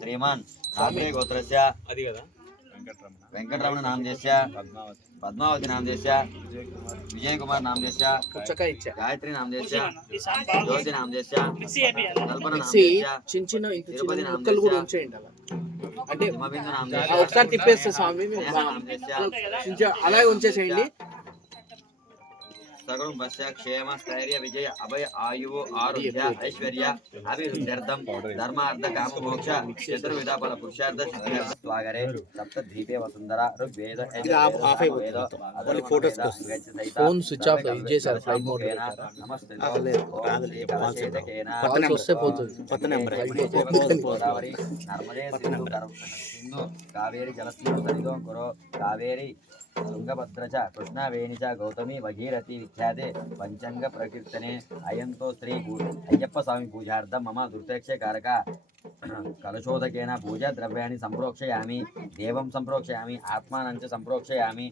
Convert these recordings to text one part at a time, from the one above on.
శ్రీమాన్ గోత్రస్య వెంకటరమణ నామదేశ్య పద్మావతి నామదేశ్య విజయ్ కుమార్ నామదేశ్య గాయత్రి నామదేశ్య జ్యోతి నామదేశ్య కల్పన నామదేశ్య తిరుపతి నామదేశ్య అంటే ఒకసారి తిప్పేస్తే స్వామి అలాగే ఉంచేసేయండి. సగుణం బస్య క్షేమ స్థైర్య విజయ అభయ ఆయువు ఆరోగ్య ఐశ్వర్య అభివృద్ధ్యర్థం ధర్మార్థ కామ మోక్ష చతుర్విధ ఫల పురుషార్థ స్వాగరే సప్త ద్వీపే వసుంధర ఋగ్వేద ఫోన్ స్విచ్ ఆఫ్ చేశారు ఫ్లైట్ మోడ్ వస్తే పోతుంది. గోదావరి నర్మదే సింధు కావేరి జలస్మిన్ సరిదో కురో కావేరి తుంగభద్ర చ కృష్ణవేణి చ గౌతమి భగీరథి విఖ్యాతే పంచాంగ ప్రకీర్తనే అయంతో శ్రీ అయ్యప్ప స్వామి పూజార్థం మమ దుర్తక్ష కారక కలశోదకేన పూజా ద్రవ్యాన్ని సంప్రోక్షయామి దేవం సంప్రోక్షయామి ఆత్మానం చ సంప్రోక్షయామి.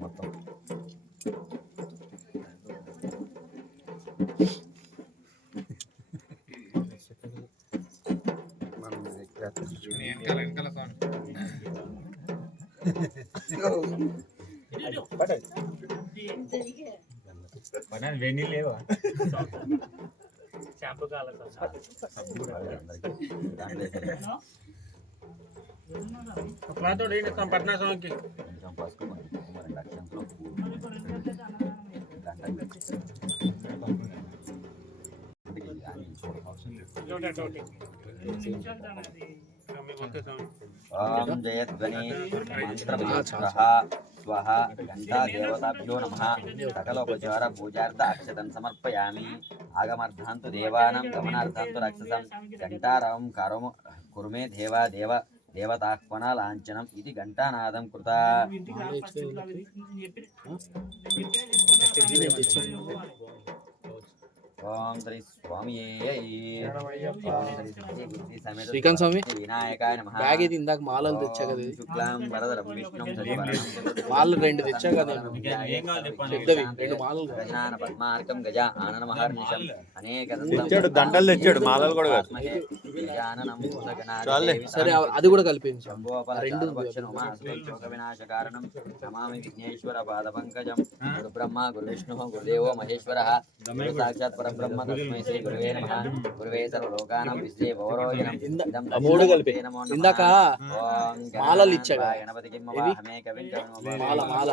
మొత్తం వెన్నీ లేవా పట్నా స్వామికి ఓం జయధ్వని మంత్రమంత్రః స్వః గంగా దేవతాభ్యో నమః సకలోపచార పూజార్థ అక్షతం సమర్పయామి. ఆగమర్థాంతు దేవానాం గమనార్థాంతు రాక్షసం ఘంటారావం కరోము కుర్మే దేవా దేవ దేవతాహ్వన లాంఛనం ఇది ఘంటానాదం కృత. ఓం శ్రీ స్వామియే శ్రీకాంత్ స్వామి వినాయకాయ నమః. బ్యాగ్ ఇది ఇందాక మాలలు తెచ్చా కదా, శుక్లాం వరదరం విష్ణుం శశివర్ణం మాలలు 2 తెచ్చా కదా, పెద్దవి 2 మాలలు. గజాన పద్మార్కం గజ ఆనన మహర్నిశం అనేక దండలు తెచ్చాడు, మాలలు కూడా కాదు. సరే అది కూడా కలిపించు. వినాశ కారణం నమామి విఘ్నేశ్వర పాద పంకజం. గురు బ్రహ్మ గురు విష్ణు గురుదేవో మహేశ్వర సాక్షాత్ పరబ్రహ్మ తస్మై శ్రీ గురువే నమః. గురువే సర్వలోకానాం విశ్వే భవరోగిణం మూడు కలిపి ఇందాక మాలలు ఇచ్చాగా గణపతికి మాల మాల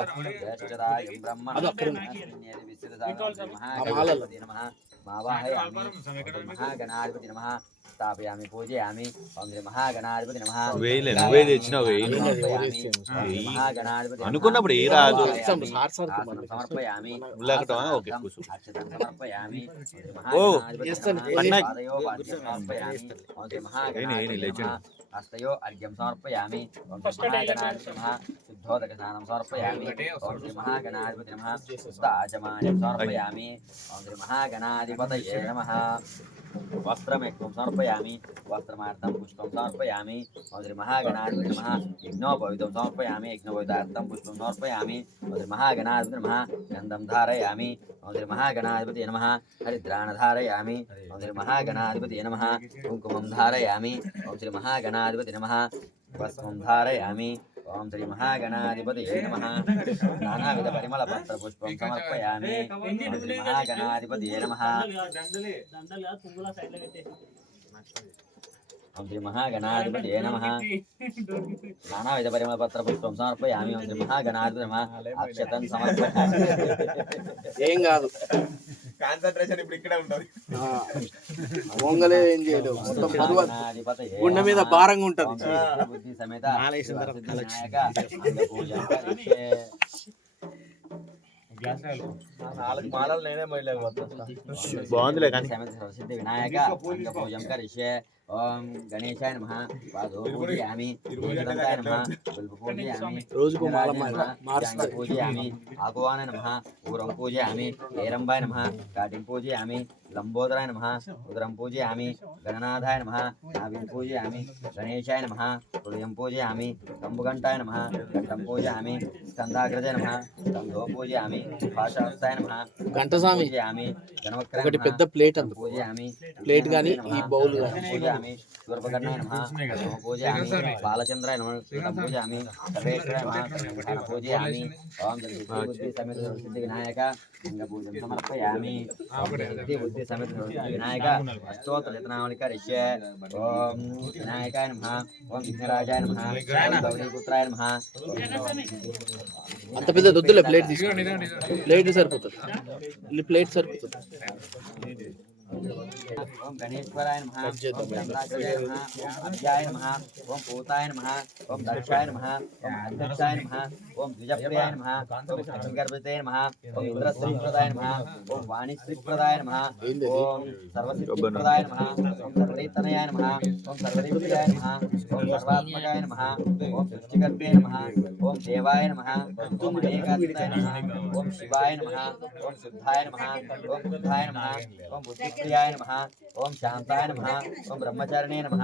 మహాగణాధిపతి నమః. స్థాపయామి పూజయామి. ఓం శ్రీ మహాగణాధిపతి నమః. అనుకున్నప్పుడు ఏ రాదు సమర్పయామి. సమర్పయామి. హస్తయో అర్ఘ్యం సమర్పయామి. ఓం శ్రీ మహాగణాధిపతి నమః. శుద్ధోదక స్నానం సమర్పయామి. ఓం శ్రీ మహాగణాధిపతి నమః. శుద్ధ ఆచమాన్యం సమర్పయామి. ఓం శ్రీ మహాగణాధిపతయే నమః. వస్త్రమేకం సమర్పయామి. వస్త్రమార్థం పుష్పం సమర్పయామి. ఓం శ్రీ మహాగణాధిపతి నమః. యజ్ఞోపవితం సమర్పయామి. యజ్ఞోపవితార్థం పుష్పం సమర్పయామి. ఓం శ్రీ మహాగణాధిపతి నమః. గంధం ధారయామి. ఓం శ్రీ మహాగణాధిపతి నమః. హరిద్రాణ ధారయామి. ఓం శ్రీ మహాగణాధిపతి నమః. కుంకుమం ధారయామి. ఓం శ్రీ మహాగణాధిపతి నమః. భస్మం ధారయామి. ఓం శ్రీ మహాగణాధిపతయే నమః. నానావిధ పరిమళ పత్ర పుష్పం సమర్పయామి. ఓం శ్రీ మహాగణాధిపతయే నమః. ఓం శ్రీ మహాగణాధిపతయే నమః. నానావిధ పరిమళ పత్ర పుష్పం సమర్పయామి. ఓం శ్రీ మహాగణాధిపతి నమః. అక్షతం సమర్పయామి. ఏం కాదు, కాన్సంట్రేషన్ ఇప్పుడు ఇక్కడే ఉంటది. వంగలే ఏం చేయదు, మొత్తం గుండె మీద భారంగా ఉంటది. బుద్ధి సమేత బాగుందిలే కానీ సరసిద్ధి వినాయక పూజం కరిష్యే. ఓం గణేశాయ నమః పాదో పూజయామి ఏకదంతాయ నమః పుల్ప పూజయామి రోజుకు మాల జాంగి పూజయామి ఆకువాన నమః ఊరం పూజయామి ఏరంబాయ నమః కాటిం పూజయామి లంబోదరాయ నమః ఉదరం పూజయామి గణనాథాయ నమః నాభిం పూజయామి గణేశాయ నమః హృదయం పూజయామి కంబుగంటాయ నమః కంఠం పూజయామి స్కందాగ్రజాయ నమః స్కందో పూజయామి పాశాస్తాయ నమః గంటస్వామి పూజయామి గణవక్రాయ ఒకటి నమః పెద్ద ప్లేట్ అంత పూజయామి ప్లేట్ గాని ఈ బౌల్ గాని పూజయామి సూర్పకర్ణాయ నమః పూజయామి బాలచంద్రాయ నమః పూజయామి సర్వేశ్వరాయ నమః పూజయామి ఓం జగద్గురు సమేత సిద్ధి వినాయక లింగ పూజం సమర్పయామి ఓం జగద్గురు సమేత సిద్ధి వినాయక అష్టోత్తర రత్నావళిక రిష్య ఓం వినాయకాయ నమః ఓం విఘ్నరాజాయ నమః ఓం గౌరీపుత్రాయ నమః అంత పెద్ద దొద్దులే ప్లేట్ తీసుకోండి ప్లేట్ సరిపోతుంది ప్లేట్ సరిపోతుంది ఓం గణేశ్వరాయ నమః ఓం చంద్రాగ్రజాయ నమః ఓం అభ్యాయ నమః ఓం పూతాయ నమః ఓం దక్షాయ నమః ఓం అధ్యక్షాయ నమః ఓం ద్విజప్రియాయ నమః ఓం అగ్నిగర్భితాయ నమః ఓం ఇంద్రశ్రీప్రదాయ నమః ఓం వాణిశ్రీప్రదాయ నమః ఓం సర్వసిద్ధిప్రదాయ నమః ఓం సర్వరీతనయాయ నమః ఓం సర్వరీప్రియాయ నమః ఓం సర్వాత్మకాయ నమః ఓం సృష్టికర్తే నమః ఓం దేవాయ నమః ఓం అనేకాత్మకాయ నమః ఓం శివాయ నమః ఓం శుద్ధాయ నమః ఓం బుద్ధాయ నమః ఓం బుద్ధిప్రియాయ నమః ఓం శాంతాయ నమః ఓం బ్రహ్మచారిణే నమః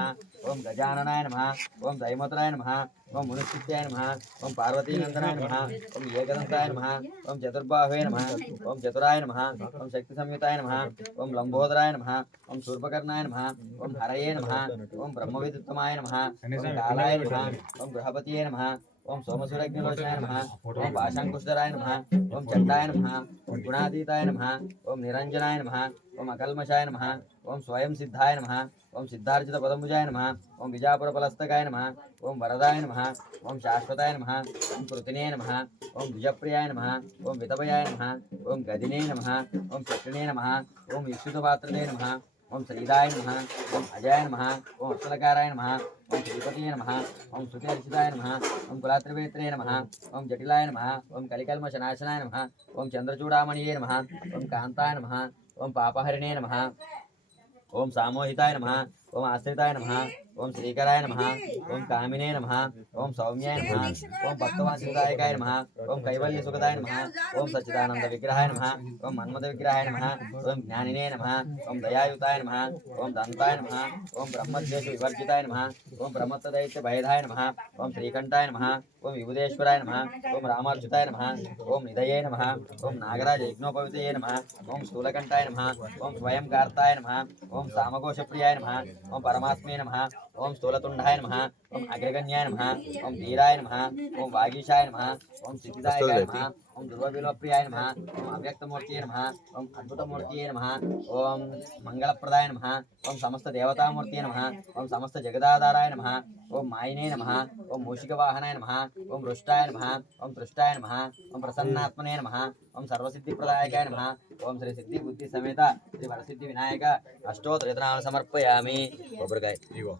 ఓం గజాననాయ నమః ఓం దైమోత్తరాయ నమః ఓం మునుస్థిత్యాయ నమః ఓం పార్వతీనందనాయ నమః ఓం ఏకదంతాయ నమః ఓం చతుర్బాహవే నమః ఓం చతురాయ నమః ఓం శక్తి సంయుతాయ నమః ఓం లంబోదరాయ నమః ఓం శూర్పకర్ణాయ నమః ఓం హరయే నమః ఓం బ్రహ్మవిదుత్తమాయ నమః ఓం కాలాయ నమః ఓం గృహపతియే నమః ఓం సోమసూరగ్నిలోచనాయ నమః ఓం పాశాంకుశధరాయ నమః ఓం చండాయ నమః ఓం గుణాతీతాయ నమః ఓం నిరంజనాయ నమః ఓం అకల్మషాయ నమః ఓం స్వయం సిద్ధాయ నమః ఓం సిద్ధార్జిత పదముజాయ నమః ఓం విజాపుర ఫలస్తకాయ నమః ఓం వరదాయ నమః ఓం శాశ్వతాయ నమః ఓం కృతినే నమః ఓం ద్విజప్రియాయ నమః ఓం వితవయాయ నమః ఓం గదినే నమః ఓం చక్రిణే నమః ఓం యుక్తితపాత్రదే నమః ఓం శ్రీదాయ నమః ఓం అజాయ నమః ఓం అక్షలకారాయ నమః ఓం శ్రీపతియే నమః ఓం శృతిహర్షితాయ నమః ఓం కులాత్రివేత్రే నమః ఓం జటిలాయ నమః ఓం కలికల్మషనాశనాయ నమః ఓం చంద్రచూడామణియే నమః ఓం కాంతాయ నమః ఓం పాపహరిణే నమః ఓం సామోహితాయ నమః ఓం ఆశ్రితాయ నమః ఓం శ్రీకరాయ నమః ఓం కామినే నమః ఓం సౌమ్యాయ నమః ఓం భక్తవాసిదాయకాయ నమః ఓం కైవల్య సుఖదాయ నమః ఓం సచ్చిదానంద విగ్రహాయ నమః ఓం మన్మథ విగ్రహాయ నమః ఓం జ్ఞానినే నమః ఓం దయాయుతాయ నమః ఓం దంతాయ నమః ఓం బ్రహ్మద్వేష వివర్జితాయ నమః ఓం బ్రహ్మత్వ దైత్య భయదాయ నమః ఓం శ్రీకంఠాయ నమః ఓం విభుదేశ్వరాయ నమః ఓం రామార్చితాయ నమః ఓం నిధయే నమః ఓం నాగరాజ యజ్ఞోపవితయే నమః ఓం స్థూలకంఠాయ నమః ఓం స్వయం కార్తాయ నమః ఓం సామఘోషప్రియాయ నమః ఓం పరమాత్మే నమః ఓం స్థూలతుండాయ నమః ఓం అగ్రగణ్యాయ నమః ఓం ధీరాయ నమః ఓం వాగీశాయ నమః ఓం సిద్ధిదాయకాయ నమః ఓం దుర్వవిలోప్రియాయ నమః ఓం అవ్యక్తమూర్తియే నమః ఓం అద్భుతమూర్తియే నమః ఓం మంగళప్రదాయ నమః ఓం సమస్త దేవతామూర్తియే నమః ఓం సమస్త జగదాధారాయ నమః ఓం మాయినే నమః ఓం మూషికవాహనాయ నమః ఓం రుష్టాయ నమః ఓం తృష్టాయ నమః ఓం ప్రసన్నాత్మనే నమః ఓం సర్వసిద్ధిప్రదాయకాయ నమః ఓం శ్రీ సిద్ధి బుద్ధి సమేత శ్రీ వరసిద్ధి వినాయక అష్టోత్తర రత్నాలను సమర్పయామి. కొబ్బరికాయ ఇగో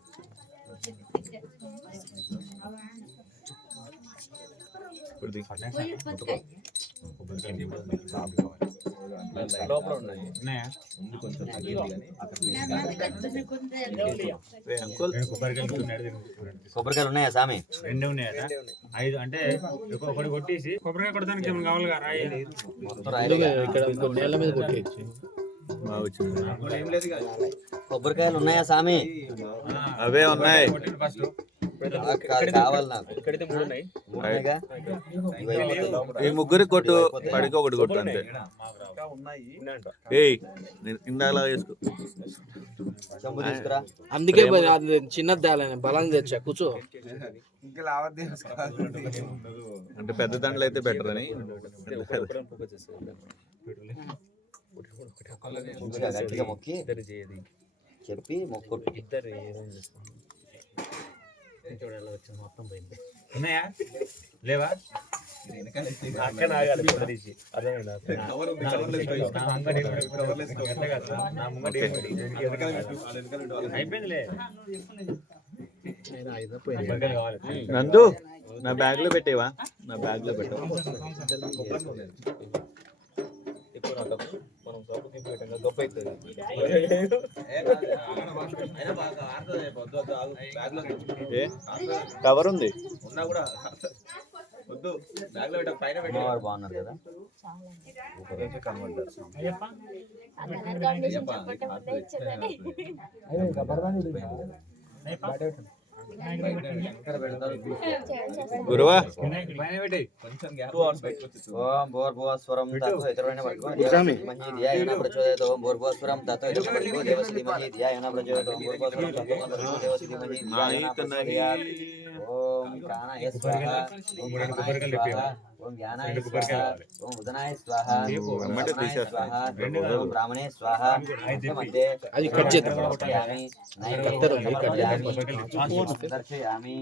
కొబ్బరికాయలు ఉన్నాయా స్వామి? 2 ఉన్నాయట 5 అంటే ఒకటి కొట్టేసి కొబ్బరికాయ కొట్టడానికి ఏమైనా కావాలిగా రాయి నేల మీద కొట్టేసి కొబ్బరికాయలు ఉన్నాయా స్వామి? అవే ఉన్నాయి. కావాలి నాకు. ఈ ముగ్గురికి కొట్టు, పడికి ఒకటి కొట్టు అంతే. ఏయ్ ఇందాక వేసుకో. అందుకే చిన్నది తేలని బలం తెచ్చా కూర్చో. అంటే పెద్ద దండలు అయితే బెటర్ అని గట్టిగా మొక్కి చెప్పి మొక్కొట్టు. ఉన్నాయా లేవా? అయిపోయిందిలే. నందు నా బ్యాగ్ లో పెట్టేవా? నా బ్యాగ్ లో పెట్టావా? కవర్ ఉంది. అమ్మవారు బాగున్నారు కదా. గురువా ఓం భూర్భువస్వరం తత్వ ఇతరులైన వర్గం దేవశ్రీ మహీ ధ్యాయన ప్రచోదయతో ఓం భూర్భువస్వరం తత్వ ఇతరులైన వర్గం దేవశ్రీ మహీ ధ్యాయన ప్రచోదయతో ఓం భూర్భువస్వరం తత్వ వర్గం దేవశ్రీ మహీ ధ్యాయన ప్రచోదయాత్. ఓం ప్రాణాయ స్వాహ ఓం ప్రాణాయ స్వాహ ఓం జ్ఞానాయ స్వాహ ఓం ఉదనాయ స్వాహ ఓం బ్రహ్మణాయ స్వాహ ఓం బ్రాహ్మణే స్వాహ. మధ్య అది కట్ చేద్దాం. సమర్పయామి నైవేద్యం దర్శయామి.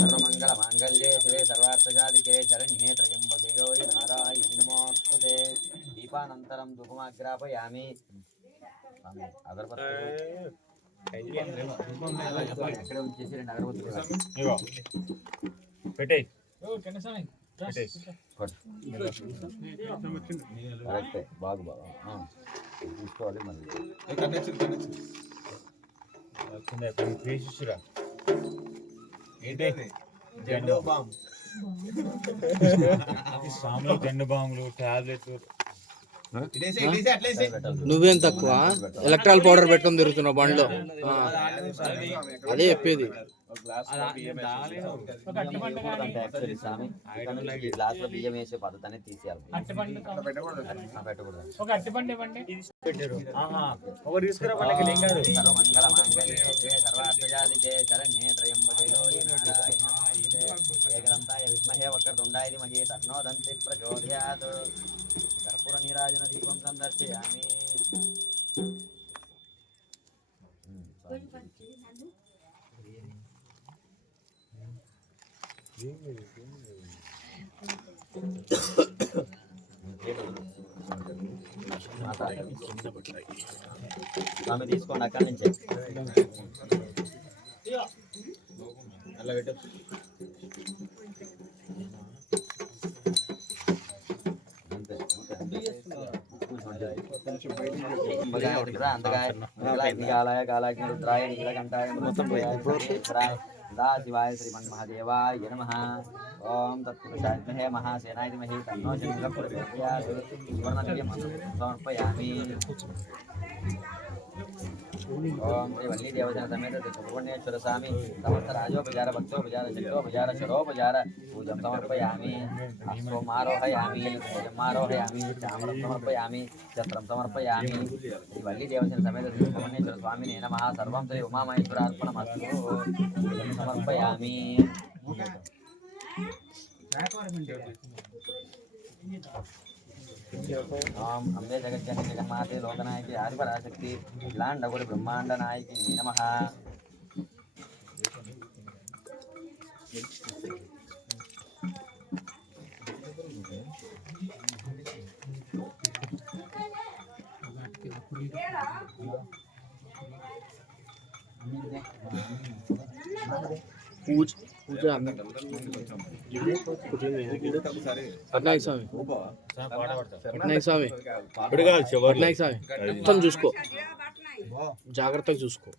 సర్వమంగళ మాంగళ్యే శివే సర్వార్థసాధికే శరణ్యే త్రయంబకే గౌరి నారాయణి నమోస్తుతే. దీపానంతరం ధూపమాగ్రాపయామి. ఎక్కడ ఉంచేసి 2 అగరబత్తులు పెట్టేయ్. కరెక్టే. బాగా తీసుకోవాలి మళ్ళీ. స్వాములు జెండు బాంబులు టాబ్లెట్లు. నువ్వేం తక్కువ ఎలక్ట్రాల్ పౌడర్ పెట్టుకొని తిరుగుతున్నావు బండ్లో. అదే చెప్పేది. గ్లాస్ లో బియ్యం వేసే పద్ధతి అనేది తీసేయాలి. సర్వమంగళ మాంగళ్యే సర్వార్థసాధికే శరణ్యే త్రయంబకే గౌరీ నారాయణి ఏకదంతాయ విద్మహే వక్రతుండాయ ధీమహి తన్నో దంతి ప్రచోదయాత్. కర్పూర నీరాజన దీపం సందర్శయామి. స్వామి తీసుకోండి అక్కడి నుంచి. శివాయ శ్రీమన్మహాదేవాయ నమః. ఓం తత్పురుషాయ విద్మహే మహాసేనాయ ధీమహి తన్నో చంద్రః ప్రచోదయాత్. సువర్ణద్రవ్యం సమర్పయామి. ఓం శ్రీ వల్లీ దేవజన సమేత శ్రీ సుబ్రహ్మణ్యేశ్వర స్వామి సమస్త రాజోపచార భక్తోపచార శక్తోపచార శరోపచార పూజం సమర్పయామి. అశ్వమారోహయామి భుజమారోహయామి చామరం సమర్పయామి శస్త్రం సమర్పయామి. శ్రీ వల్లీ దేవజన సమేత శ్రీ సుబ్రహ్మణ్యేశ్వర స్వామినే నమః. సర్వం శ్రీ ఉమామహేశ్వరార్పణమస్తు. పూజం సమర్పయామి. ఓం అంబే జగజ్జనని జగన్మాతే లోకనాయకి ఆదిపరాశక్తి ఇలాండగుడి బ్రహ్మాండ నాయకి నమః. పూజ పట్నాయక స్వామి పట్నాయక స్వామి పట్నాయక స్వామి మొత్తం చూసుకో, జాగ్రత్తగా చూసుకో.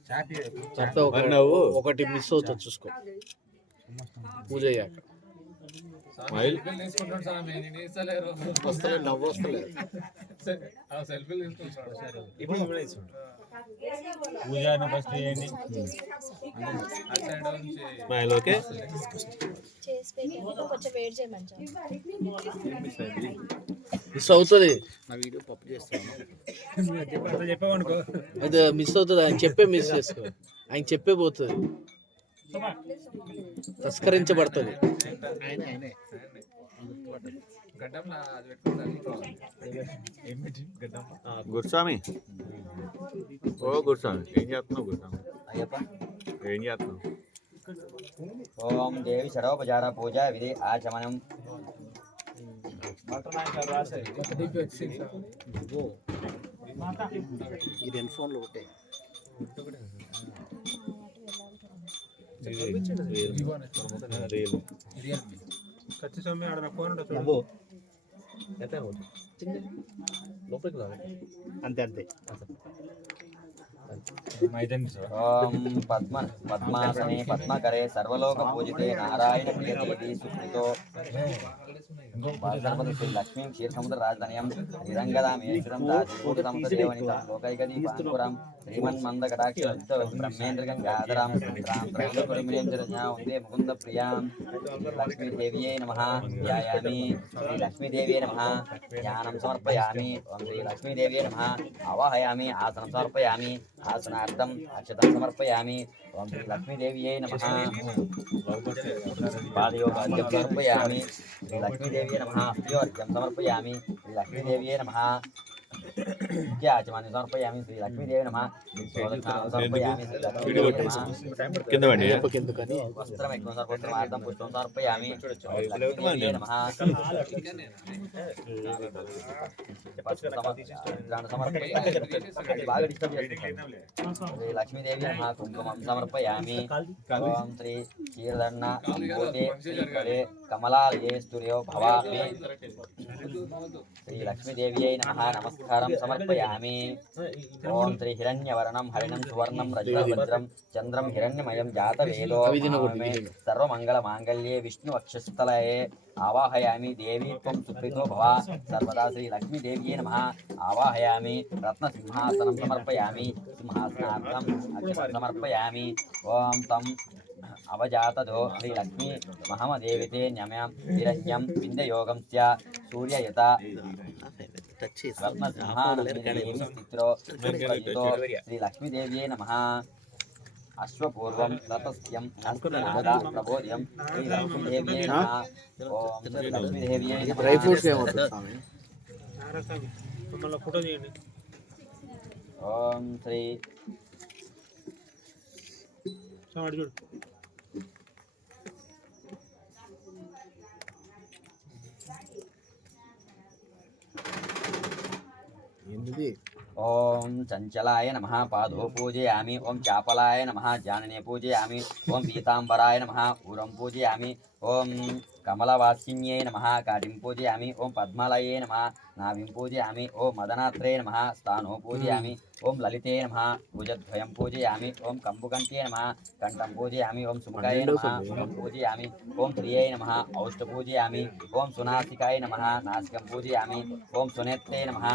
ఒకటి మిస్ అవుతుంది చూసుకో పూజ అయ్యాక. వస్తలేదు, నవ్వు వస్తలేదు. మిస్ అవుతుంది, అది మిస్ అవుతుంది. ఆయన చెప్పే మిస్ చేసుకో, ఆయన చెప్పే పోతుంది, తస్కరించబడుతుంది. గురుస్వామి, ఓ గురుస్వామి, ఏం చేస్తున్నావు గురుస్వామి? అయ్యప్ప ఏం చేస్తున్నావు? ఓం దేవి షడోపచార పూజ విధి ఆచమనం. ఈ 2 ఫోన్లు ఒకటే. ఖచ్చితంగా ఆడ ఫోన్ అంతే అంతే. ఓం పద్మాసనే పద్మకరే సర్వలోక పూజితే నారాయణ ప్రియదేవి సుకృతో గణపతి శ్రీ లక్ష్మీ క్షీరసముద్ర రాజధానియం నిరంగదామేశ్వరం దాసీభూతముఖదేవనితం లోకైకదీపాంకురం శ్రీమన్మందకటాక్ష బ్రహ్మేంద్రగంగాధరం త్రైలోకరిమిరేంద్రజ్ఞా వందే ముకుంద ప్రియాం లక్ష్మీదేవ్యై నమః ధ్యాయామి శ్రీ లక్ష్మీదేవ్యై నమః ధ్యానం సమర్పయామి ఓం శ్రీ లక్ష్మీదేవ్యై నమః ఆవాహయామి ఆసనం సమర్పయామి ఆసనార్థం అక్షతం సమర్పయామి ఓం శ్రీ లక్ష్మీదేవ్యై నమః పాదయోగార్ఘ్యం సమర్పయామి శ్రీ లక్ష్మీదేవ్యై నమః హస్తయోర్ఘ్యం సమర్పయామి శ్రీ లక్ష్మీదేవ్యై నమః విద్యాచమాన్ని సమర్పయామి శ్రీ లక్ష్మీదేవి నమః సమర్పయామి శ్రీ లక్ష్మీదేవి నమః కింద వండి ఎందుకని వస్త్రం ఎక్కువ సర్వోత్తమార్థం పుష్పం సమర్పయామి శ్రీ లక్ష్మీదేవి నమః బాగా డిస్టర్బ్ చేస్తున్నాను శ్రీ లక్ష్మీదేవి నమః కుంకుమం సమర్పయామి ఓం శ్రీ క్షీరదన్న భూతే శ్రీకరే కమలాలయే స్తుర్యో భవామి శ్రీ లక్ష్మీదేవ్యై నమః నమస్కారం సమర్పయామి ఓం శ్రీ హిరణ్యవర్ణం హరిణం సువర్ణం రజతభద్రం చంద్రం హిరణ్యమయం జాతవేదో సర్వమంగళ మాంగళ్యే విష్ణువక్షస్థలయే ఆవాహయామి దేవీ త్వం సుప్రీతో భవ సర్వదా శ్రీ లక్ష్మీదేవ్యై నమః ఆవాహయామి రత్నసింహాసనం సమర్పయామి సింహాసనార్థం అక్షతం సమర్పయామి ఓం తం అవజాతదో శ్రీ లక్ష్మీ మహమదేవితే న్యమ్యం హిరణ్యం విందయోగం స్య సూర్యయత రత్నసింహానమిత్రో శ్రీ లక్ష్మీదేవ్యై నమః అశ్వపూర్వం రతస్యం హస్తనాద ప్రబోధ్యం శ్రీ లక్ష్మీదేవ్యై నమః ఓం శ్రీ లక్ష్మీదేవ్యై నమః డ్రై ఫ్రూట్స్ ఏమవుతుంది స్వామి? ఫోటో తీయండి. ఓం శ్రీ చూడు ఏంటిది? ఓం చంచలాయ నమః పాదో పూజయామి ఓం చాపలాయ నమః జాననే పూజయామి ఓం పీతాంబరాయ నమః ఊరం పూజయామి ఓం కమలవాసిన్యై నమః కాటిం పూజయామి ఓం పద్మాలయే నమః నాభిం పూజయామి ఓం మదనాత్రే నమః స్థానో పూజయామి ఓం లలితే నమః భుజద్వయం పూజయామి ఓం కంబుకంఠ్యై నమః కంఠం పూజయామి ఓం సుముఖాయ నమః ముఖం పూజయామి ఓం ప్రియై నమః ఔష్ఠ పూజయామి ఓం సునాసికాయ నమః నాసికం పూజయామి ఓం సునేత్రే నమః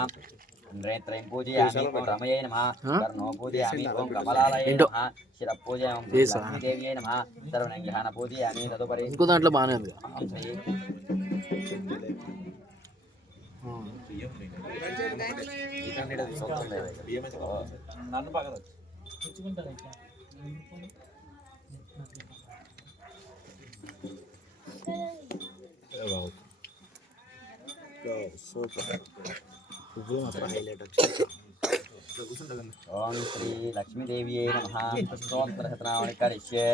నేత్రయం పూజయామి ఓం రమయే నమః కర్ణో పూజయామి ఓం కమలాలయే నమః శిర పూజయామి ఓం లక్ష్మీదేవ్యై నమః సర్వనంగ్రహణ పూజయామి తదుపరి ఇంకో దాంట్లో బాగానే ఉంది. ఓం శ్రీ ఓం శ్రీ లక్ష్మీదేవ్యై నమః స్తోత్రహతనామని కరిష్యే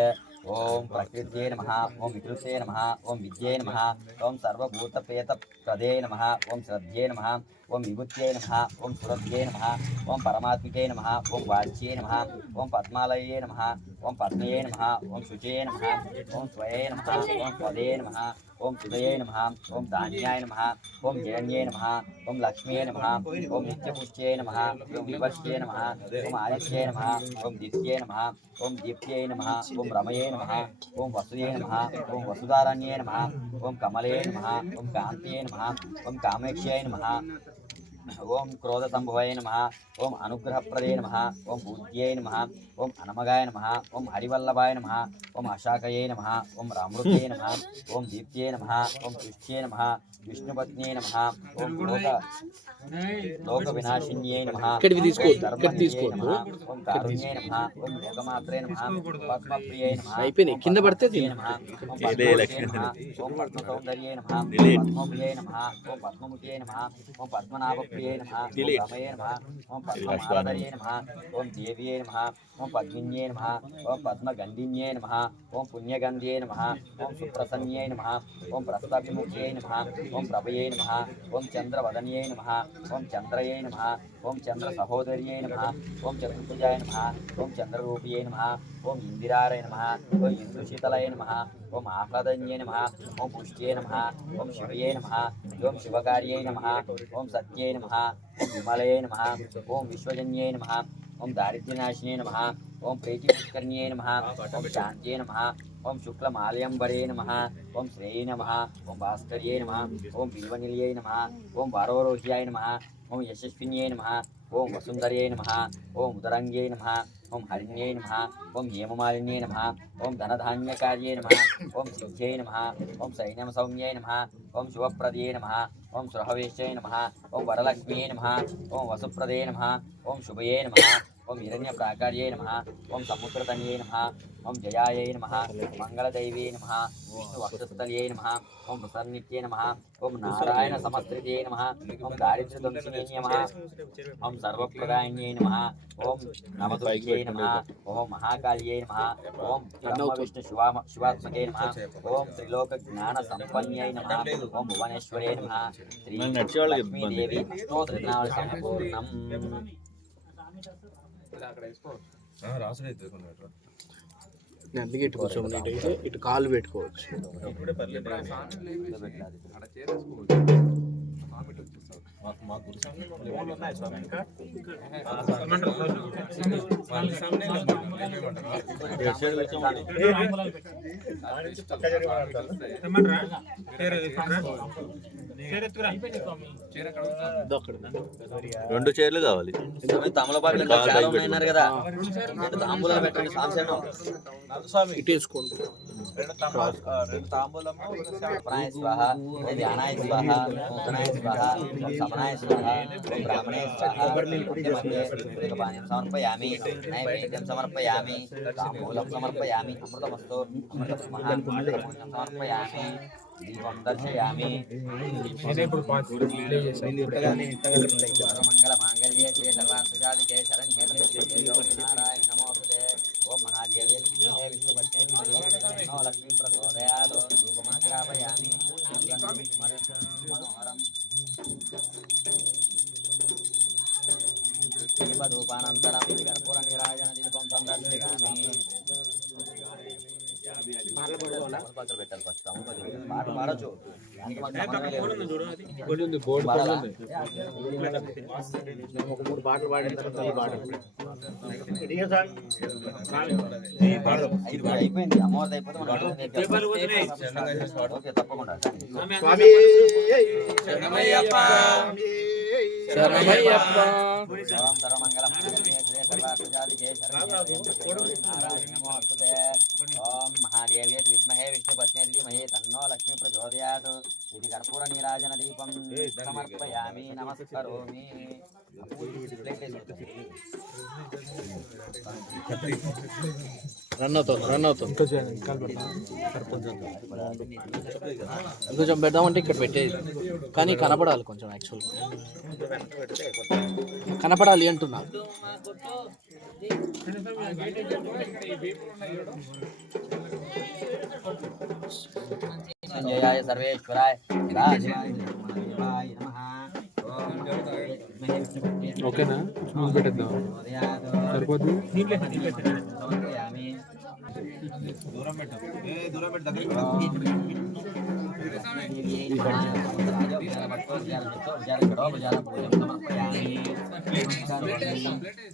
ఓం ప్రకృత్యై నమః ఓం వికృత్యై నమః ఓం విద్యై నమః ఓం సర్వభూతప్రేతప్రదే నమః ఓం శ్రద్ధై నమః ఓం విభూత్యై నమః ఓం సురభ్యై నమః ఓం పరమాత్మికై నమః ఓం వాచ్యై నమః ఓం పద్మాలయే నమః ఓం పద్మయే నమః ఓం శుచే నమః ఓం స్వయే నమః ఓం స్వదే నమః ఓం సుదయే నమః ఓం ధాన్యాయ నమః ఓం జరణ్యై నమః ఓం లక్ష్మ్యై నమః ఓం నిత్యపుష్ట్యై నమః ఓం వివర్ష్ట్యై నమః ఓం ఆదిత్యై నమః ఓం దిత్యై నమః ఓం దీప్త్యై నమః ఓం రమయే నమః ఓం వసుదే నమః ఓం వసుధారణ్యై నమః ఓం కమలే నమః ఓం కాంత్యై నమః ఓం కామేక్ష్యై నమః ఓం క్రోధ సంభవాయ నమః ఓం అనుగ్రహప్రదే నమః ఓం పూజ్యాయ నమః ఓం అనమగాయ నమః ఓం హరివల్లభాయ నమః ఓం అశాకయే నమః ఓం రామృతే నమః ఓం దీప్త్యై నమః ఓం తుష్ట్యై నమః విష్ణుపత్న్యై నమః ఓం లోక వినాశిన్యై నమః ఇక్కడికి తీసుకోవద్దు, ఇక్కడ ధర్మనిధయే తీసుకోవద్దు. నమః ఓం కారుణ్యై నమః ఓం లోకమాత్రే నమః పద్మప్రియై నమః అయిపోయినాయి, కింద పడితే ఓం తిను. నమః ఓం ఇదే పద్మముఖే లక్ష్మీ నమః ఓం పద్మసౌందర్యై నమః ఓం Delete. పద్మముఖే నమః ఓం పద్మముఖే నమః ఓం పద్మనాభప్రియై నమః ఓం Delete. రమయే నమః ఓం పద్మమాలధర్యై నమః ఓం దేవ్యై నమః ఓం పద్మిన్యై నమః ఓం పద్మగంధిన్యై నమః ఓం పుణ్యగంధ్యై నమః ఓం సుప్రసన్యై నమః ఓం ప్రస్తాభిముఖ్యై నమః ఓం ప్రభయై నమః ఓం చంద్రవదన్యై నమః ఓం చంద్రయై నమః ఓం చంద్ర సహోదర్యై నమః ఓం చతుర్భుజాయ నమః ఓం చంద్రరూపియై నమః ఓం ఇందిరారై నమః ఓం ఇంద్రశీతలై నమః ఓం ఆహ్లాదన్యే నమః ఓం పుష్ట్యే నమః ఓం శివయే నమః ఓం శివకార్యే నమః ఓం సత్యే నమః ఓం విమలయే నమః ఓం విశ్వజన్యే నమః ఓం దారిద్ర్యనాశినే నమః ఓం ప్రీతిపుష్కర్ణ్యే నమః ఓం శాంత్యే నమః ఓం శుక్లమాలయంబరే నమః ఓం శ్రేయే నమః ఓం భాస్కర్యే నమః ఓం బిల్వనిలయే నమః ఓం వారోరోహ్యాయ నమః ఓం యశస్విన్యే నమః ఓం వసుంధర్యే నమః ఓం ఉదరంగ్యే నమః ఓం హరిణ్యే నమః ఓం హేమమాలిన్యే నమః ఓం ధనధాన్యకార్యే నమః ఓం సిద్ధ్యై నమః ఓం సైన్యం సౌమ్యై నమః ఓం శుభప్రదే నమః ఓం సురహవేశ్యై నమః ఓం వరలక్ష్మ్యై నమః ఓం వసుప్రదే నమః ఓం శుభయే నమః ఓం హిరణ్యప్రాకార్యై నమః ఓం సముద్రతన్యై నమః ఓం జయాయై నమః మంగళదైవే నమః విష్ణువక్షస్థల్యై నమః ఓం ప్రసన్నిత్యై నమః ఓం నారాయణ సమస్త్రితే నమః ఓం దారిద్ర్యధ్వంసినే నమః ఓం సర్వప్రదాయిన్యై నమః ఓం నమదుర్గ్యై నమః ఓం మహాకాళ్యై నమః ఓం బ్రహ్మ విష్ణు శివాత్మకే నమః ఓం త్రిలోక జ్ఞాన సంపన్యై నమః ఓం భువనేశ్వరే నమః శ్రీ లక్ష్మీదేవి అష్టోత్తరనామ సంపూర్ణం. అందుకే ఇటు కూర్చోండి, ఇటు కాళ్ళు పెట్టుకోవచ్చు. రెండు చైర్లు కావాలి. తమలపాకులు ఇంకా చాలా ఉన్నాయన్నారు కదా, తాంబూలాలు పెట్టండి. ఇటు వేసుకోండి. ప్రాయ స్వాహ, ధ్యానాయ స్వాహ, నూతనాయ స్వాహ, సమనాయ స్వాహ, బ్రాహ్మణే స్వాహ. పానీయం సమర్పయామి, నైవేద్యం సమర్పయామి, తాంబూలం సమర్పయామి. అమృతమస్తు సమర్పయామి, దీపం దర్శయామి. మంగళ మాంగళ్యే సర్వార్థసాధికే శరణ్యే నారాయణ నమోస్తుతే. ఓం మహాదేవే విష్ణుపత్నే నమో లక్ష్మీ ప్రచోదయాత్. రూపమాగ్రాపయామి మనోహరం. దీపధూపానంతరం కర్పూర నీరాజన దీపం సందర్శయామి. తమలపాకులు పెట్టాలి ఫస్ట్. పాట పాడచ్చు. మూడు పాటలు పాడిన తర్వాత అయిపోయింది. అమ్మవారిది అయిపోతే మనం ఓకే తప్పకుండా. స్వామి శరణమయ్యప్ప. సర్వమంగళ ఓం మహాదేవ్యే విద్మహే విష్ణుపత్నే ధీమహి తన్నో లక్ష్మీ ప్రచోదయాత్. ఇది కర్పూర నీరాజన దీపం సమర్పయామి, నమస్కరోమి. రన్ అవుతుంది. కొంచెం పెడదామంటే ఇక్కడ పెట్టేది, కానీ కనపడాలి కొంచెం. యాక్చువల్గా కనపడాలి అంటున్నా. జయాయ సర్వేశ్వరాయ ఓకేనా? ముందు పెట్టేద్దాం, సరిపోద్ది.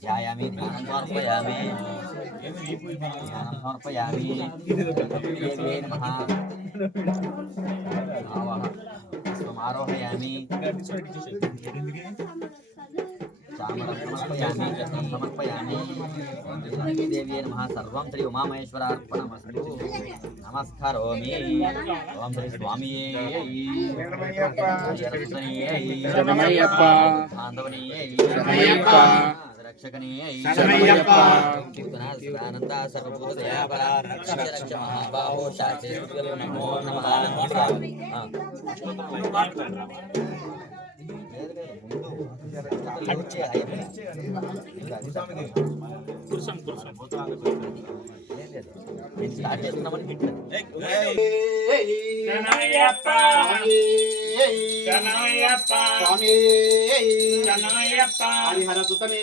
ధ్యాయామి, ధ్యానం సమర్పయామి, ధ్యానం సమర్పయామి. ఆరోహయామి, చామరం సమర్పయామి, చక్రం సమర్పయామి. లక్ష్మీదేవ్యై నమః. సర్వం శ్రీ ఉమామహేశ్వరార్పణమస్తు. నమస్కరోమి. ఓం శ్రీ స్వామియే శరణమయ్యప్ప. రక్షకనీయై ఆనంద సర్వభూతదయాపరా రక్ష రక్ష మహాబాహో శాస్త్రే నమో నమః. స్టార్ట్ చేస్తున్నామని హరిహర సుతనే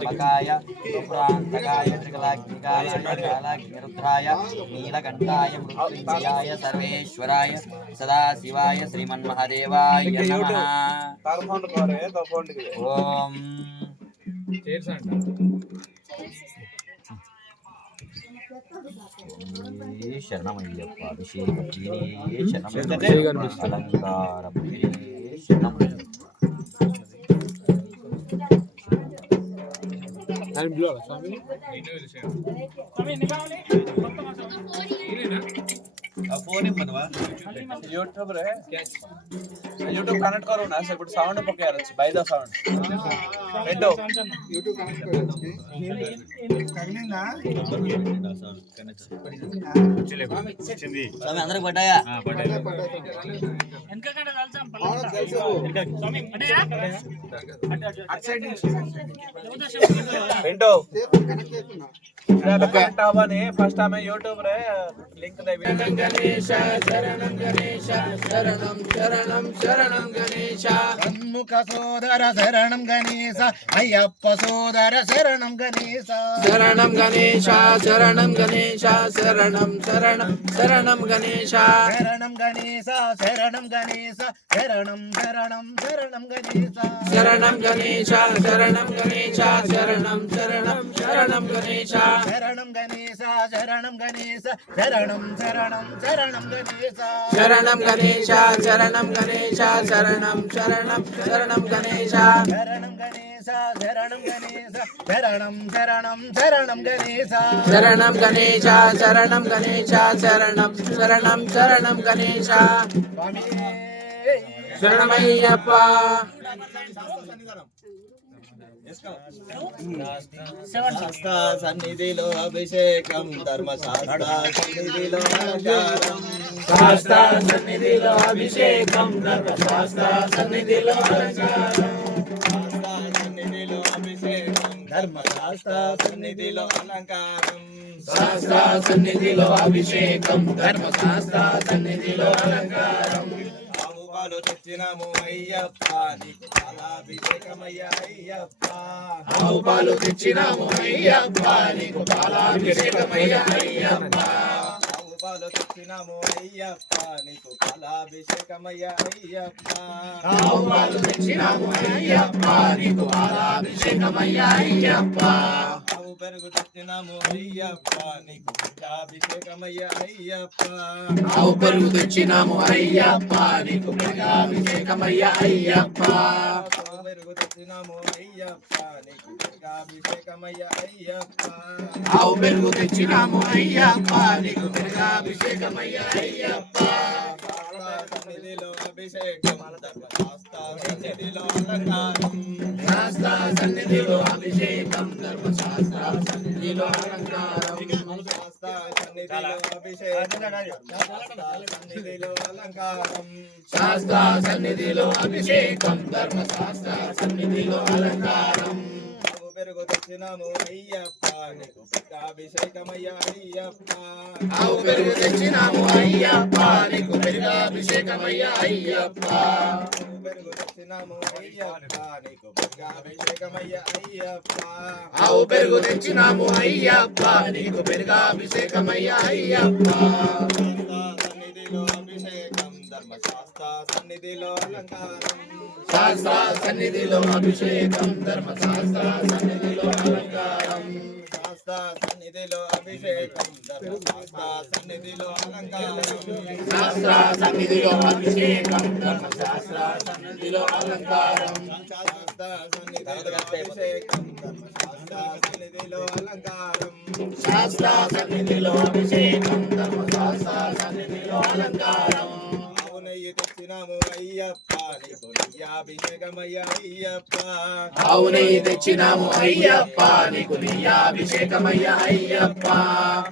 మకాయ ప్రాంతకాయ త్రికలాగ్నికాయ కాలాగ్నిరుద్రాయ నీలకంఠాయ మృత్యుంజయాయ సర్వేశ్వరాయ సదాశివాయ శ్రీమన్మహాదేవాయ నమః. ఓం శరణమయ్యప్ప అభిషేక అలంకార శరణమయ్యప్ప. ఆయన పిలవాలా స్వామి? यूट्यूब रे यूट्यूब कनेक्ट करो ना से गुड साउंड पके रच by the sound window YouTube connect करो कगलिना వచ్చింది స్వామి అందరికి పడ్డాయా? विंडो कनेक्ट అవని ఫస్ట్ ఆమె YouTube ray link they Ganesha శరణం గణేశ శరణం శరణం శరణం గణేశ సన్ముఖ సోదర శరణం గణేశ అయ్యప్ప సోదర శరణం గణేశ శరణం గణేశ శరణం గణేశ శరణం శరణం శరణం గణేశ శరణం గణేశ శరణం గణేశ శరణం శరణం శరణం గణేశ శరణం గణేశ శరణం గణేశ శరణం శరణం శరణం గణేశ శరణం గణేశ శరణం గణేశ శరణం శరణం శరణం గణేశ శరణం గణేశ శరణం గణేశ శరణం శరణం శరణం గణేశ శరణం గణేశ శరణం గణేశ శరణం శరణం శరణం గణేశ శరణం గణేశ శరణం గణేశ శరణం శరణం శరణం గణేశ స్వామి శరణమయ్యప్ప శాస్త్ర సన్నిధిలో అభిషేకం ధర్మశాస్త్ర సన్నిధిలో అలంకారం శాస్త్ర సన్నిధిలో అభిషేకం ధర్మశాస్త్ర సన్నిధిలో అలంకారం సన్నిధిలో అభిషేకం ధర్మశాస్త్ర సన్నిధిలో అలంకారం శాస్త్ర సన్నిధిలో అభిషేకం ధర్మశాస్త్ర సన్నిధిలో అలంకారం ఆవు పాలు తెచ్చినాము అయ్యప్ప నీకు పాలాభిషేకమయ్య అయ్యప్ప ఆవు పాలు తెచ్చినాము అయ్యప్ప నీకు పాలాభిషేకమయ్య అయ్యప్ప ఆవు పాలు తెచ్చినాము అయ్యప్ప నీకు పాలాభిషేకమయ్య అయ్యప్ప ఆవు పాలు తెచ్చినాము అయ్యప్ప నీకు పాలాభిషేకమయ్య అయ్యప్ప ఆవు పెరుగు తెచ్చినాము అయ్యప్ప నీకు అభిషేకమయ్య అయ్యప్ప ఆవు పెరుగు తెచ్చినాము అయ్యప్ప నీకు అభిషేకమయ్య అయ్యప్ప ఆవు పెరుగు తెచ్చినాము అయ్యప్ప నీకు అభిషేకమయ్య అయ్యప్ప ఆవు పెరుగు తెచ్చినాము అయ్యప్ప నీకు అభిషేకమయ్య అయ్యప్ప సన్నిధిలో అభిషేకం ధర్మశాస్త్ర సన్నిధిలో అలంకారం శాస్త్ర సన్నిధిలో అభిషేకం ధర్మశాస్త్ర సన్నిధిలో అలంకారం శాస్త్ర సన్నిధిలో అభిషేకం సన్నిధిలో అలంకారం శాస్త్ర సన్నిధిలో అభిషేకం ధర్మశాస్త్ర సన్నిధిలో అలంకారం ఆవు పెరుగు తెచ్చినాము అయ్యప్ప నీకు అభిషేకమయ్య అయ్యప్ప ఆవు పెరుగు తెచ్చినాము అయ్యప్ప నీకు అభిషేకమయ్య అయ్యప్ప ఆవు పెరుగు తెచ్చినాము అయ్యప్ప నీకు అభిషేకమయ్య అయ్యప్ప ఆవు పెరుగు తెచ్చినాము అయ్యప్ప నీకు అభిషేకమయ్య అయ్యప్ప సన్నిధిలో అభిషేకం ధర్మశాస్త్ర సన్నిధిలో అలంకారం శాస్త్ర సన్నిధిలో అభిషేకం ధర్మశాస్త్ర సన్నిధిలో అలంకారం శాస్త్ర సన్నిధిలో అభిషేకం ధర్మశాస్త్ర సన్నిధిలో అలంకారం శాస్త్ర సన్నిధిలో అభిషేకం ధర్మశాస్త్ర సన్నిధిలో అలంకారం శాస్త్ర సన్నిధిలో అభిషేకం ధర్మశాస్త్ర సన్నిధిలో అలంకారం శాస్త్ర సన్నిధిలో అభిషేకం ధర్మశాస్త్ర సన్నిధిలో అలంకారం ఆవు నెయ్యి తెచ్చినాము అయ్యప్ప నీకు అభిషేకమయ్య అయ్యప్ప ఆవు నెయ్యి తెచ్చినాము అయ్యప్ప నీకు అభిషేకమయ్య అయ్యప్ప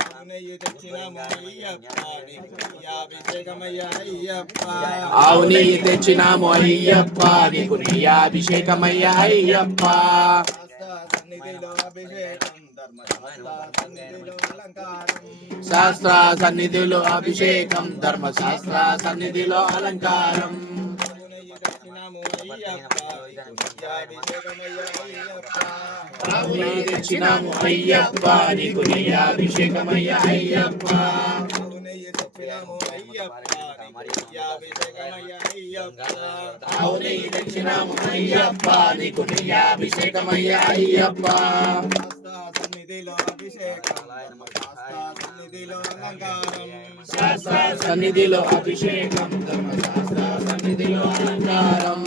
ఆవు నెయ్యి తెచ్చినాము అయ్యప్ప నీకు అభిషేకమయ్య అయ్యప్ప ఆవు నెయ్యి తెచ్చినాము అయ్యప్ప నీకు అభిషేకమయ్య అయ్యప్ప శాస్త్ర సన్నిధిలో అభిషేకం శాస్త్ర సన్నిధిలో అభిషేకం ధర్మశాస్త్ర సన్నిధిలో అలంకారం అవునే తెచ్చినాము అయ్యప్ప నీకు నెయ్యాభిషేకమయ్య అయ్యప్ప అవునే తెచ్చినాము అయ్యప్ప నీకు నెయ్యాభిషేకమయ్య అయ్యప్ప శాస్త్ర సన్నిధిలో అభిషేకం ధర్మశాస్త్ర సన్నిధిలో అలంకారం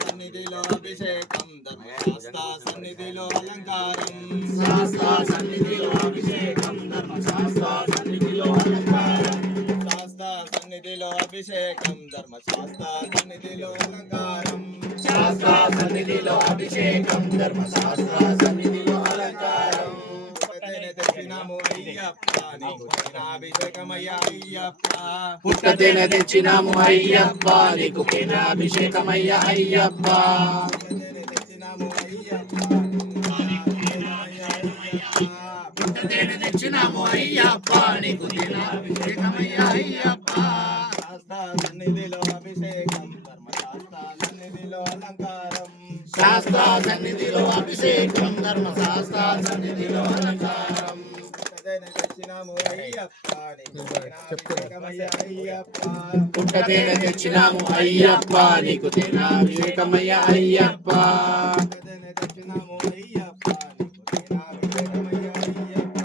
సన్నిధిలో అభిషేకం ధర్మశాస్త్ర సన్నిధిలో అలంకారం శాస్త్ర సన్నిధిలో అభిషేకం ధర్మశాస్త్ర సన్నిధిలో అలంకారం శాస్త్ర సన్నిధిలో అభిషేకం ధర్మశాస్త్ర సన్నిధిలో అలంకారం శాస్త్ర సన్నిధిలో అభిషేకం ధర్మశాస్త్ర సన్నిధిలో అలంకారం తెచ్చినాము అయ్యప్ప నీకు అభిషేకమయ్య అయ్యప్ప పుట్టతేన తెచ్చినాము అయ్యప్ప నీకు అభిషేకమయ్య అయ్యప్ప తెచ్చినాము అయ్యప్ప పుట్టతేన తెచ్చినాము అయ్యప్ప నీకు అభిషేకమయ్య అయ్యప్ప సన్నిధిలో అభిషేకం ధర్మశాస్త్ర సన్నిధిలో అలంకారం శాస్త్ర సన్నిధిలో అభిషేకం ధర్మశాస్త్ర సన్నిధిలో అలంకారం తెచ్చినాము అయ్యప్ప నీకు అభిషేకమయ్య అయ్యప్ప పుట్టతేన తెచ్చినాము అయ్యప్ప నీకు అభిషేకమయ్య అయ్యప్ప తెచ్చినాము అయ్యప్ప నీకు అభిషేకమయ్య అయ్యప్ప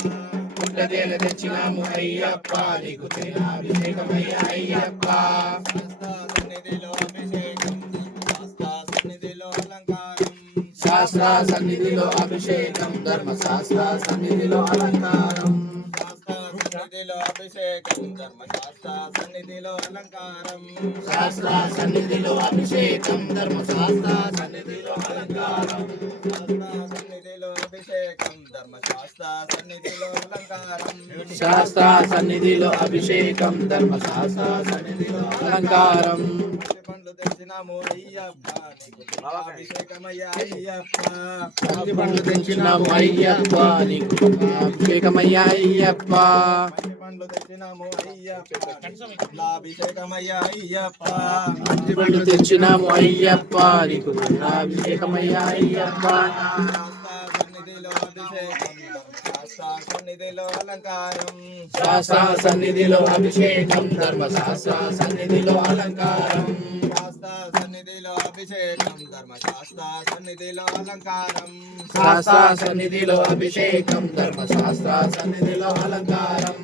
పుట్టతేన తెచ్చినాము అయ్యప్ప నీకు అభిషేకమయ్య అయ్యప్ప సన్నిధిలో అభిషేకం సన్నిధిలో అలంకారం శాస్త్ర సన్నిధిలో అభిషేకం ధర్మశాస్త్ర సన్నిధిలో అలంకారం సన్నిధిలో అభిషేకం ధర్మశాస్త్ర సన్నిధిలో అలంకారం శాస్త్ర సన్నిధిలో అభిషేకం ధర్మశాస్త్ర సన్నిధిలో అలంకారం సన్నిధిలో అభిషేకం ధర్మశాస్త్ర సన్నిధిలో అలంకారం శాస్త్ర సన్నిధిలో అభిషేకం ధర్మశాస్త్ర సన్నిధిలో అలంకారం పండ్లు తెచ్చినాము అయ్యప్ప నీకు అభిషేకమయ్య అయ్యప్ప అరటి పండ్లు తెచ్చినాము అయ్యప్ప నీకు అభిషేకమయ్య అయ్యప్ప పండ్లు తెచ్చినాము అయ్యప్ప అభిషేకమయ్య అయ్యప్ప అరటి పండ్లు తెచ్చినాము అయ్యప్ప నీకు అభిషేకమయ్య అయ్యప్ప సన్నిధిలో అభిషేకం సన్నిధిలో అలంకారం శాస్త్ర సన్నిధిలో అభిషేకం ధర్మశాస్త్ర సన్నిధిలో అలంకారం సన్నిధిలో అభిషేకం ధర్మశాస్త్ర సన్నిధిలో అలంకారం శాస్త్ర సన్నిధిలో అభిషేకం ధర్మశాస్త్ర సన్నిధిలో అలంకారం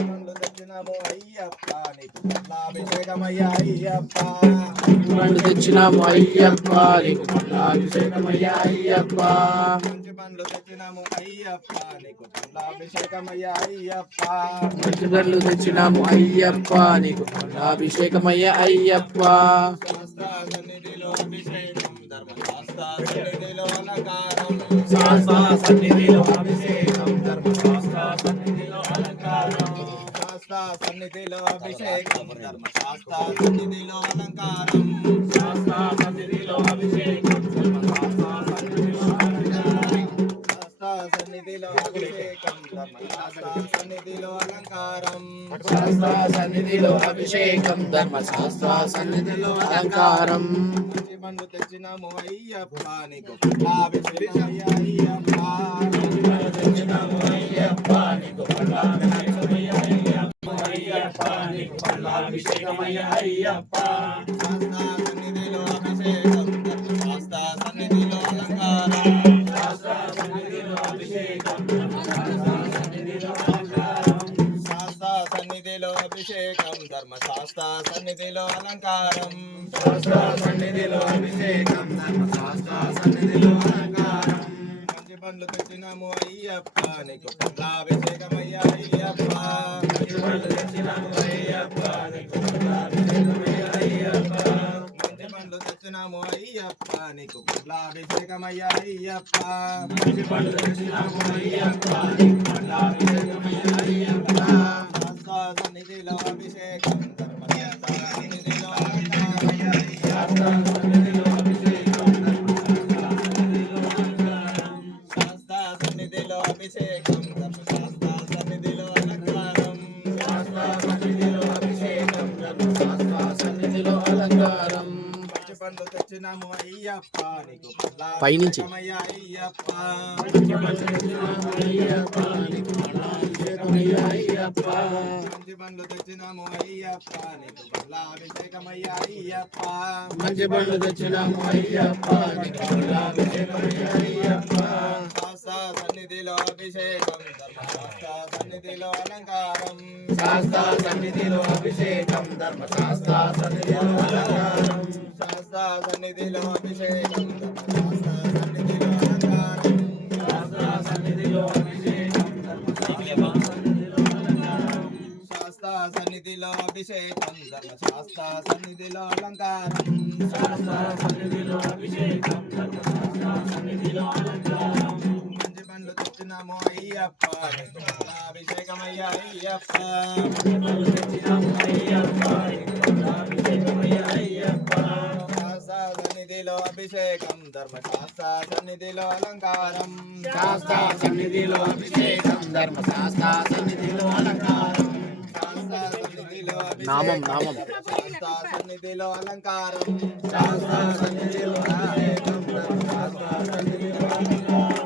పండ్లు తెచ్చినాము అయ్యప్ప నీకు అభిషేకమయ్య అయ్యప్ప పండ్లు తెచ్చినాము అయ్యప్ప నీకు అభిషేకమయ్య అయ్యప్ప మంచి పండ్లు తెచ్చినాము అయ్యప్ప నీకు అభిషేకమయ్య అయ్యప్ప మంచి పండ్లు తెచ్చినాము అయ్యప్ప నీకు అభిషేకమయ్య అయ్యప్ప సన్నిధిలో అభిషేకం ధర్మశాస్త్ర సన్నిధిలో అలంకారం శాస్త్ర సన్నిధిలో అభిషేకం ధర్మశాస్త్ర సన్నిధిలో అలంకారం శాస్త్ర సన్నిధిలో అభిషేకం ధర్మశాస్త్ర సన్నిధిలో అలంకారం శాస్త్ర సన్నిధిలో అభిషేకం ధర్మశాస్త్ర సన్నిధిలో అలంకారం శాస్త్ర సన్నిధిలో అభిషేకం ధర్మశాస్త్ర సన్నిధిలో అలంకారం శాస్త్ర సన్నిధిలో అభిషేకం ధర్మశాస్త్ర సన్నిధిలో అలంకారం మంచి పండ్లు తెచ్చినాము అయ్యప్ప నీకు అభిషేకమయ్య అయ్యప్ప తెచ్చినాము అయ్యప్ప నీకు అభిషేకమయ్య అయ్యప్ప శాస్త్ర సన్నిధిలో అభిషేకం ధర్మశాస్త్ర సన్నిధిలో అలంకారం శాస్త్ర సన్నిధిలో అభిషేకం ధర్మశాస్త్ర సన్నిధిలో అలంకారం శాస్త్ర సన్నిధిలో అభిషేకం ధర్మశాస్త్ర సన్నిధిలో అలంకారం శాస్త్ర సన్నిధిలో అభిషేకం ధర్మశాస్త్ర సన్నిధిలో అలంకారం మంచి పండ్లు తెచ్చినాము అయ్యప్ప నీకు అభిషేకమయ్య అయ్యప్ప మంచి పండ్లు తెచ్చినాము అయ్యప్ప నీకు అభిషేకమయ్య అయ్యప్ప మంచి పండ్లు తెచ్చినాము అయ్యప్ప నీకు అభిషేకమయ్య అయ్యప్ప మంచి పండ్లు తెచ్చినాము అయ్యప్ప నీకు అభిషేకమయ్య అయ్యప్ప శాస్త్ర సన్నిధిలో అభిషేకం ధర్మశాస్త్ర సన్నిధిలో అలంకారం శాస్త్ర సన్నిధిలో అభిషేకం ధర్మశాస్త్ర సన్నిధిలో అలంకారం శాస్త్ర సన్నిధిలో అయ్యప్ప నీకు పైనుంచి. అయ్యప్ప మంచి బండ్లు తెచ్చినాము అయ్యప్ప నీకు పల్లాభిషేకమయ్యా అయ్యప్ప మంచి బండ్లు తెచ్చినాము అయ్యప్ప నీకు పల్లాభిషేకమయ్యా అయ్యప్ప శాస్త్ర సన్నిధిలో అభిషేకం ధర్మశాస్త్ర సన్నిధిలో అలంకారం శాస్త్ర సన్నిధిలో అభిషేకం ధర్మశాస్త్ర సన్నిధిలో అలంకారం శాస్త్ర సన్నిధిలో అభిషేకం ధర్మశాస్త్ర సన్నిధిలో అలంకారం శాస్త్ర సన్నిధిలో అభిషేకం శాస్త్ర సన్నిధిలో అభిషేకం ధర్మశాస్త్ర సన్నిధిలో అలంకారం శాస్త్ర సన్నిధిలో అభిషేకం ధర్మశాస్త్ర సన్నిధిలో అలంకారం మంచి బండ్లు తెచ్చినాము అయ్యప్ప నీకు పల్లాభిషేకమయ్యా అయ్యప్ప తెచ్చినాము అయ్యప్ప నీకు పల్లాభిషేకమయ్యా అయ్యప్ప శాస్త్ర సన్నిధిలో అభిషేకం ధర్మశాస్త్ర సన్నిధిలో అలంకారం శాస్త్ర సన్నిధిలో అభిషేకం ధర్మశాస్త్ర సన్నిధిలో అలంకారం శాస్త్ర సన్నిధిలో నామం, అభిషేకం నామం. ధర్మశాస్త్ర సన్నిధిలో అలంకారం శాస్త్ర సన్నిధిలో అభిషేకం ధర్మశాస్త్ర సన్నిధిలో అలంకారం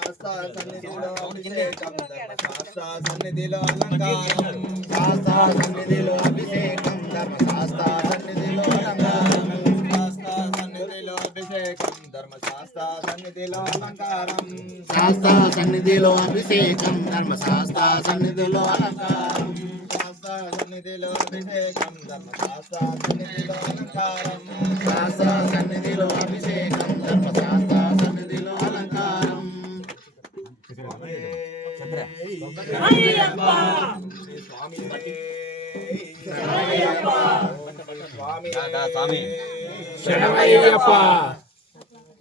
శాస్త్ర సన్నిధిలో అభిషేకం ధర్మశాస్త్ర సన్నిధిలో అలంకారం శాస్త్ర సన్నిధిలో అభిషేకం ధర్మశాస్త్ర సన్నిధిలో అలంకారం శాస్త్ర సన్నిధిలో అభిషేకం ధర్మశాస్త్ర సన్నిధిలో అలంకారం శాస్త్ర సన్నిధిలో అభిషేకం ధర్మశాస్త్ర సన్నిధిలో అలంకారం శాస్త్ర సన్నిధిలో అభిషేకం ధర్మశాస్త్ర సన్నిధిలో అలంకారం శాస్త్ర సన్నిధిలో అభిషేకం ధర్మశాస్త్ర సన్నిధిలో అలంకారం స్వామి శరణమయ్యప్ప.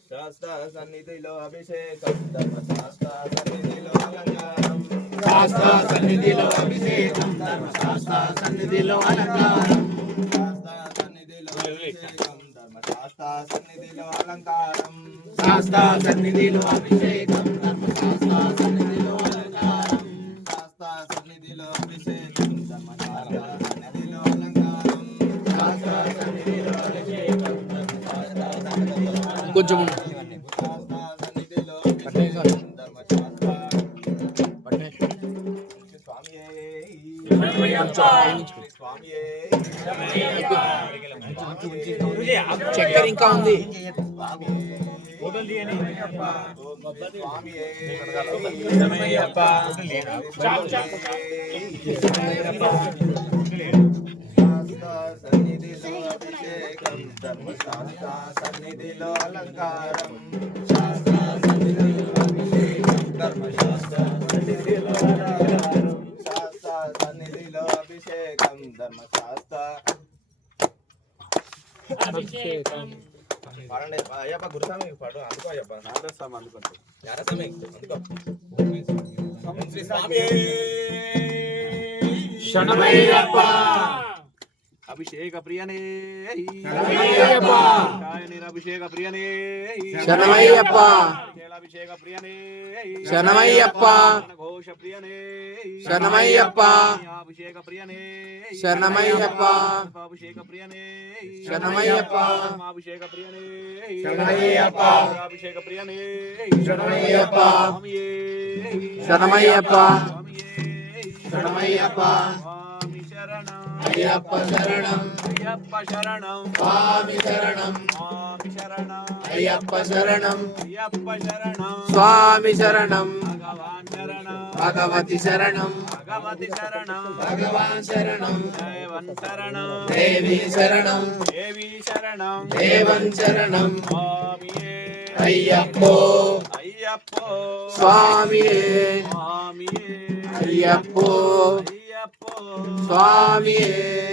శాస్త్ర సన్నిధిలో అభిషేకం ధర్మశాస్త్ర సన్నిధిలో అలంకారం శాస్త్ర సన్నిధిలో అభిషేకం ధర్మశాస్త్ర సన్నిధిలో అలంకారం శాస్త్ర సన్నిధిలో అభిషేకం ధర్మశాస్త్ర సన్నిధిలో అలంకారం శాస్త్ర సన్నిధిలో అభిషేకం ధర్మశాస్త్ర సన్నిధిలో అలంకారం శాస్త్ర సన్నిధిలో అభిషేకం ధర్మశాస్త్ర సన్నిధిలో అలంకారం శాస్త్ర సన్నిధిలో అభిషేకం ధర్మశాస్త్ర సన్నిధిలో కొంచెం శాస్త్ర సన్నిధిలో అభిషేకం ధర్మశాస్త్ర స్వామియే స్వామియే చక్కెర ఇంకా ఉంది. సన్నిధిలో అభిషేకం ధర్మశాస్త్ర సన్నిధిలో అలంకారం శాస్త్ర సన్నిధిలో అభిషేకం ధర్మశాస్త్ర సన్నిధిలో అలంకారం శాస్త్ర సన్నిధిలో అభిషేకం ధర్మశాస్త్ర పాడండి అయ్యప్ప గురుస్వామి పాడు అందుకో అయ్యప్ప నారస్వామి అందుకుంటు నారస్వామి అందుకో శ్రీ స్వామి శరణమయ్యప్ప. అభిషేక ప్రియనే శరణమయ్యప్ప. అభిషేక ప్రియనే శరణమయ్యప్ప. అభిషేక ప్రియనే శరణమయ్యప్ప. ఘోష ప్రియనే శరణమయ్యప్ప. అభిషేక ప్రియనే శరణమయ్యప్ప. అభిషేక ప్రియనే శరణమయ్యప్ప. అభిషేక ప్రియనే శరణమయ్యప్ప. అభిషేక ప్రియనే శరణమయ్యప్ప. స్వామియే శరణమయ్యప్ప. స్వామియే శరణమయ్యప్ప. స్వామి శరణం అయ్యప్ప శరణం. అయ్యప్ప శరణం స్వామి శరణం. స్వామి శరణం అయ్యప్ప శరణం. అయ్యప్ప శరణం స్వామి శరణం. భగవాన్ శరణం భగవతి శరణం. భగవతి శరణం భగవాన్ శరణం. దేవన్ శరణం దేవి శరణం. దేవి శరణం దేవన్ శరణం. స్వామియే అయ్యప్పో. అయ్యప్పో స్వామియే. స్వామియే అయ్యప్పో. అయ్యప్పో స్వామియే.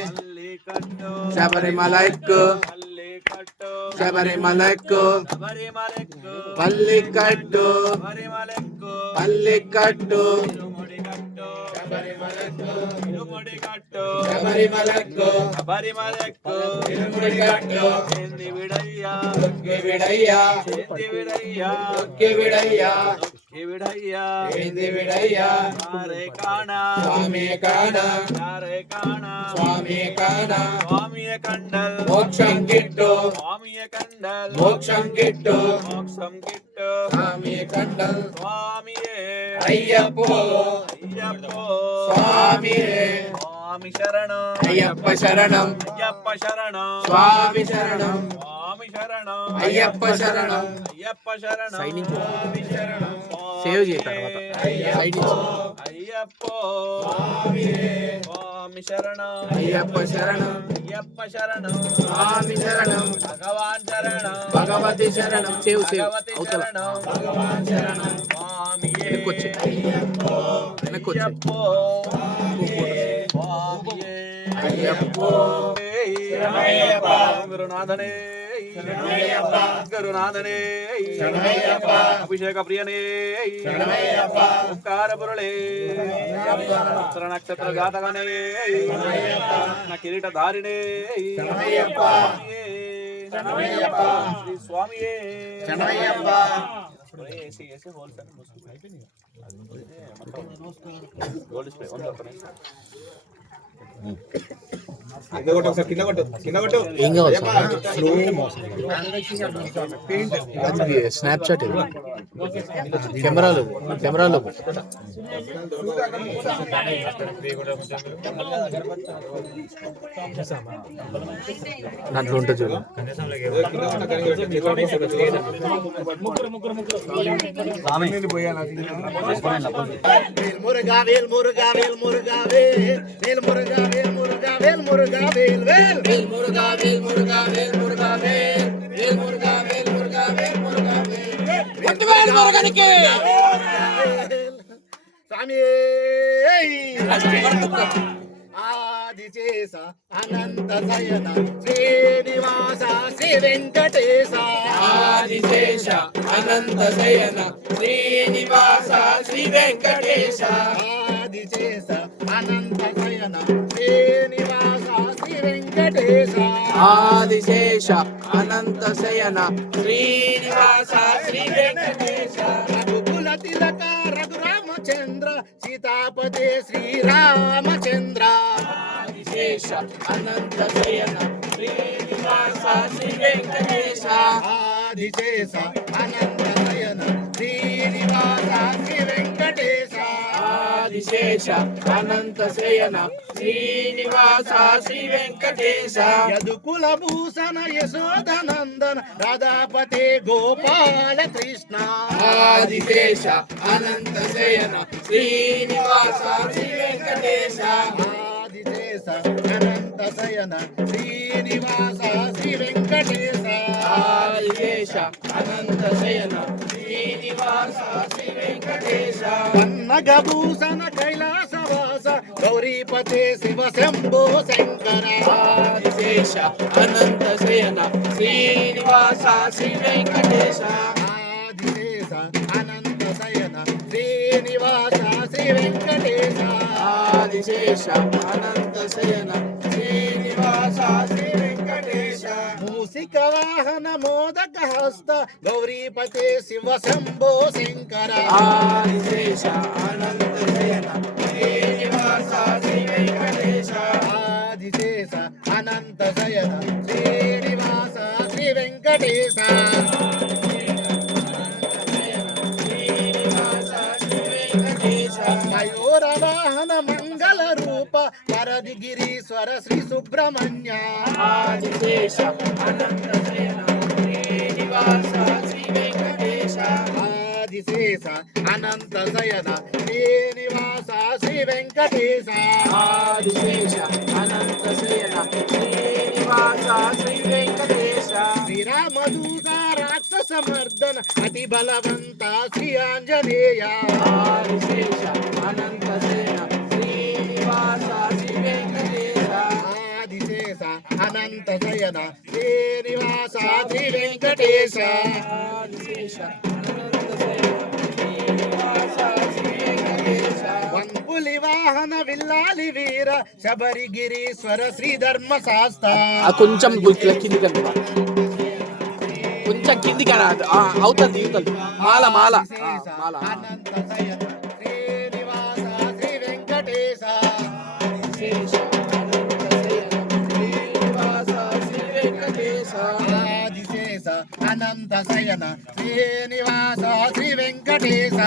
పల్లికట్టు శబరిమలైక్కు. పల్లికట్టు శబరిమలైక్కు. శబరిమలెక్కు పల్లికట్టు. శబరిమలెక్కు పల్లికట్టు. ఇరుముడికట్టు శబరిమలైక్కు. ఇరుముడికట్టు శబరిమలైక్కు. శబరిమలెక్కు ఇరుముడికట్టు. చెంది విడయ్యా ఒక్కి విడయ్యా. చెంది విడయ్యా ఒక్కి విడయ్యా. విడయ్యా ఏంది విడయ్యా నారే కానా స్వామియే కాన నారే కానా స్వామియే కాన స్వామియ కండల్ మోక్షం గిట్టు స్వామియ కండల్ మోక్షం గిట్టు మోక్షం గిట్టు స్వామియే కండల్ స్వామియే అయ్యప్పో అయ్యప్పో స్వామియే స్వామి శరణం అయ్యప్ప శరణం అయ్యప్ప శరణం స్వామి శరణం స్వామి శరణం అయ్యప్ప శరణం అయ్యప్ప శరణం స్వామి శరణం సేవ్ చేయి తర్వాత. అయ్యప్పో స్వామి శరణం అయ్యప్ప శరణం అయ్యప్ప శరణం స్వామి శరణం భగవాన్ శరణం భగవతి శరణం భగవతి శరణం భగవాన్ శరణం స్వామియే అయ్యప్పో అయ్యప్పో స్వామియే అయ్యప్పో శరణమయ్యప్ప గురునాథనే శరణమయ్యప్ప గురునాథనే శరణమయ్యప్ప అభిషేక ప్రియనే శరణమయ్యప్ప ఓంకార పురుళే ఉత్తర నక్షత్ర జాతకనే నా కిరీట ధారిణే శరణమయ్యప్ప శరణమయ్యప్ప శ్రీ స్వామియే శరణమయ్యప్ప AC AC wholesale gold spray కింద కొట్టు ఒకసారి కింద కొట్టు కింద కొట్టు ఏం కావాలి స్నాప్చాట్ కెమెరాలు దాంట్లో ఉంటుంది చూడు. మురుగా వేల్ మురుగా వేల్ మురుగా వేల్ మురుగా వేల్ మురుగా వేల్ మురుగా వేల్ వేల్ వేల్ మురుగా వేల్ మురుగా వేల్ మురుగా వేల్ వేల్ మురుగా వేల్ మురుగా వేల్ మురుగా వేల్ ముట్టువేల్ మురుగనికి స్వామి ఆదిచేస అనంత శయన శ్రీనివాస శ్రీ వెంకటేశ ఆదిశేష అనంత శయన శ్రీనివాస శ్రీ వెంకటేశ ఆదిచేస అనంత శయన శ్రీనివాస శ్రీ వెంకటేశ ఆదిశేష అనంత శయన శ్రీనివాస శ్రీ వెంకటేశ రఘుకుల తిలక రఘురామచంద్ర సీతాపతే శ్రీరామచంద్ర ఆదిశేష అనంత శయన శ్రీనివాస శ్రీ వెంకటేశ ఆదిశేష అనంత శయన శ్రీనివాస శ్రీ వెంకటేశ ఆదిశేష అనంత శయన శ్రీనివాస శ్రీ వెంకటేశ యదుకుల భూషణ యశోదనందన రాధాపతే గోపాల కృష్ణ ఆదిశేష అనంత శయన శ్రీనివాస శ్రీ వెంకటేశ ఆదిశేష అనంత శయన శ్రీనివాస శ్రీ వెంకటేశ ఆదిశేష అనంత శయన శ్రీనివాస శ్రీ వెంకటేశ పన్నగభూషణ కైలాసవాస గౌరీపతే శివ శంభో శంకర ఆదిశేష అనంత శయన శ్రీనివాస శ్రీ వెంకటేశ ఆదిశేష అనంత శయన శ్రీనివాస శ్రీ వెంకటేశ ఆదిశేష అనంత శయన శ్రీనివాస శ్రీ వెంకటేశ మూసిక వాహన మోదక హస్త గౌరీపతే శివ శంభో శంకర ఆదిశేష అనంత శయన శ్రీనివాస శ్రీ వెంకటేశ ఆదిశేష అనంత శయన శ్రీనివాస శ్రీ వెంకటేశ మయూర వాహన మంగళ రూప వరదిగిరీశ్వర శ్రీ సుబ్రహ్మణ్య ఆదిశేష అనంత శయన శ్రీనివాస శ్రీ వెంకటేశ ఆదిశేష అనంత శయన శ్రీనివాస శ్రీ వెంకటేశ ఆదిశేష అనంత శయన శ్రీనివాస శ్రీ వెంకటేశ శ్రీరామదూత రాక్షస మర్దన అతి బలవంత శ్రీ ఆంజనేయ ఆదిశేష అనంత శయన శ్రీనివాస శ్రీ వెంకటేశ ఆదిశేష అనంత శయన శ్రీనివాస శ్రీ వెంకటేశ ఆదిశేష అనంత శయన శ్రీనివాస శ్రీ వెంకటేశ వన్పులి వాహన విల్లాలి వీర శబరిగిరీశ్వర శ్రీ ధర్మ శాస్త్ర కొంచెం కింది కొంచెం కొంచెం కిందికి అవుతుంది ఇవుతుంది మాల మాల మాల అనంత శయన శ్రీనివాస శ్రీ వెంకటేశ ఆదిశేష అనంత శయన శ్రీనివాస శ్రీ వెంకటేశ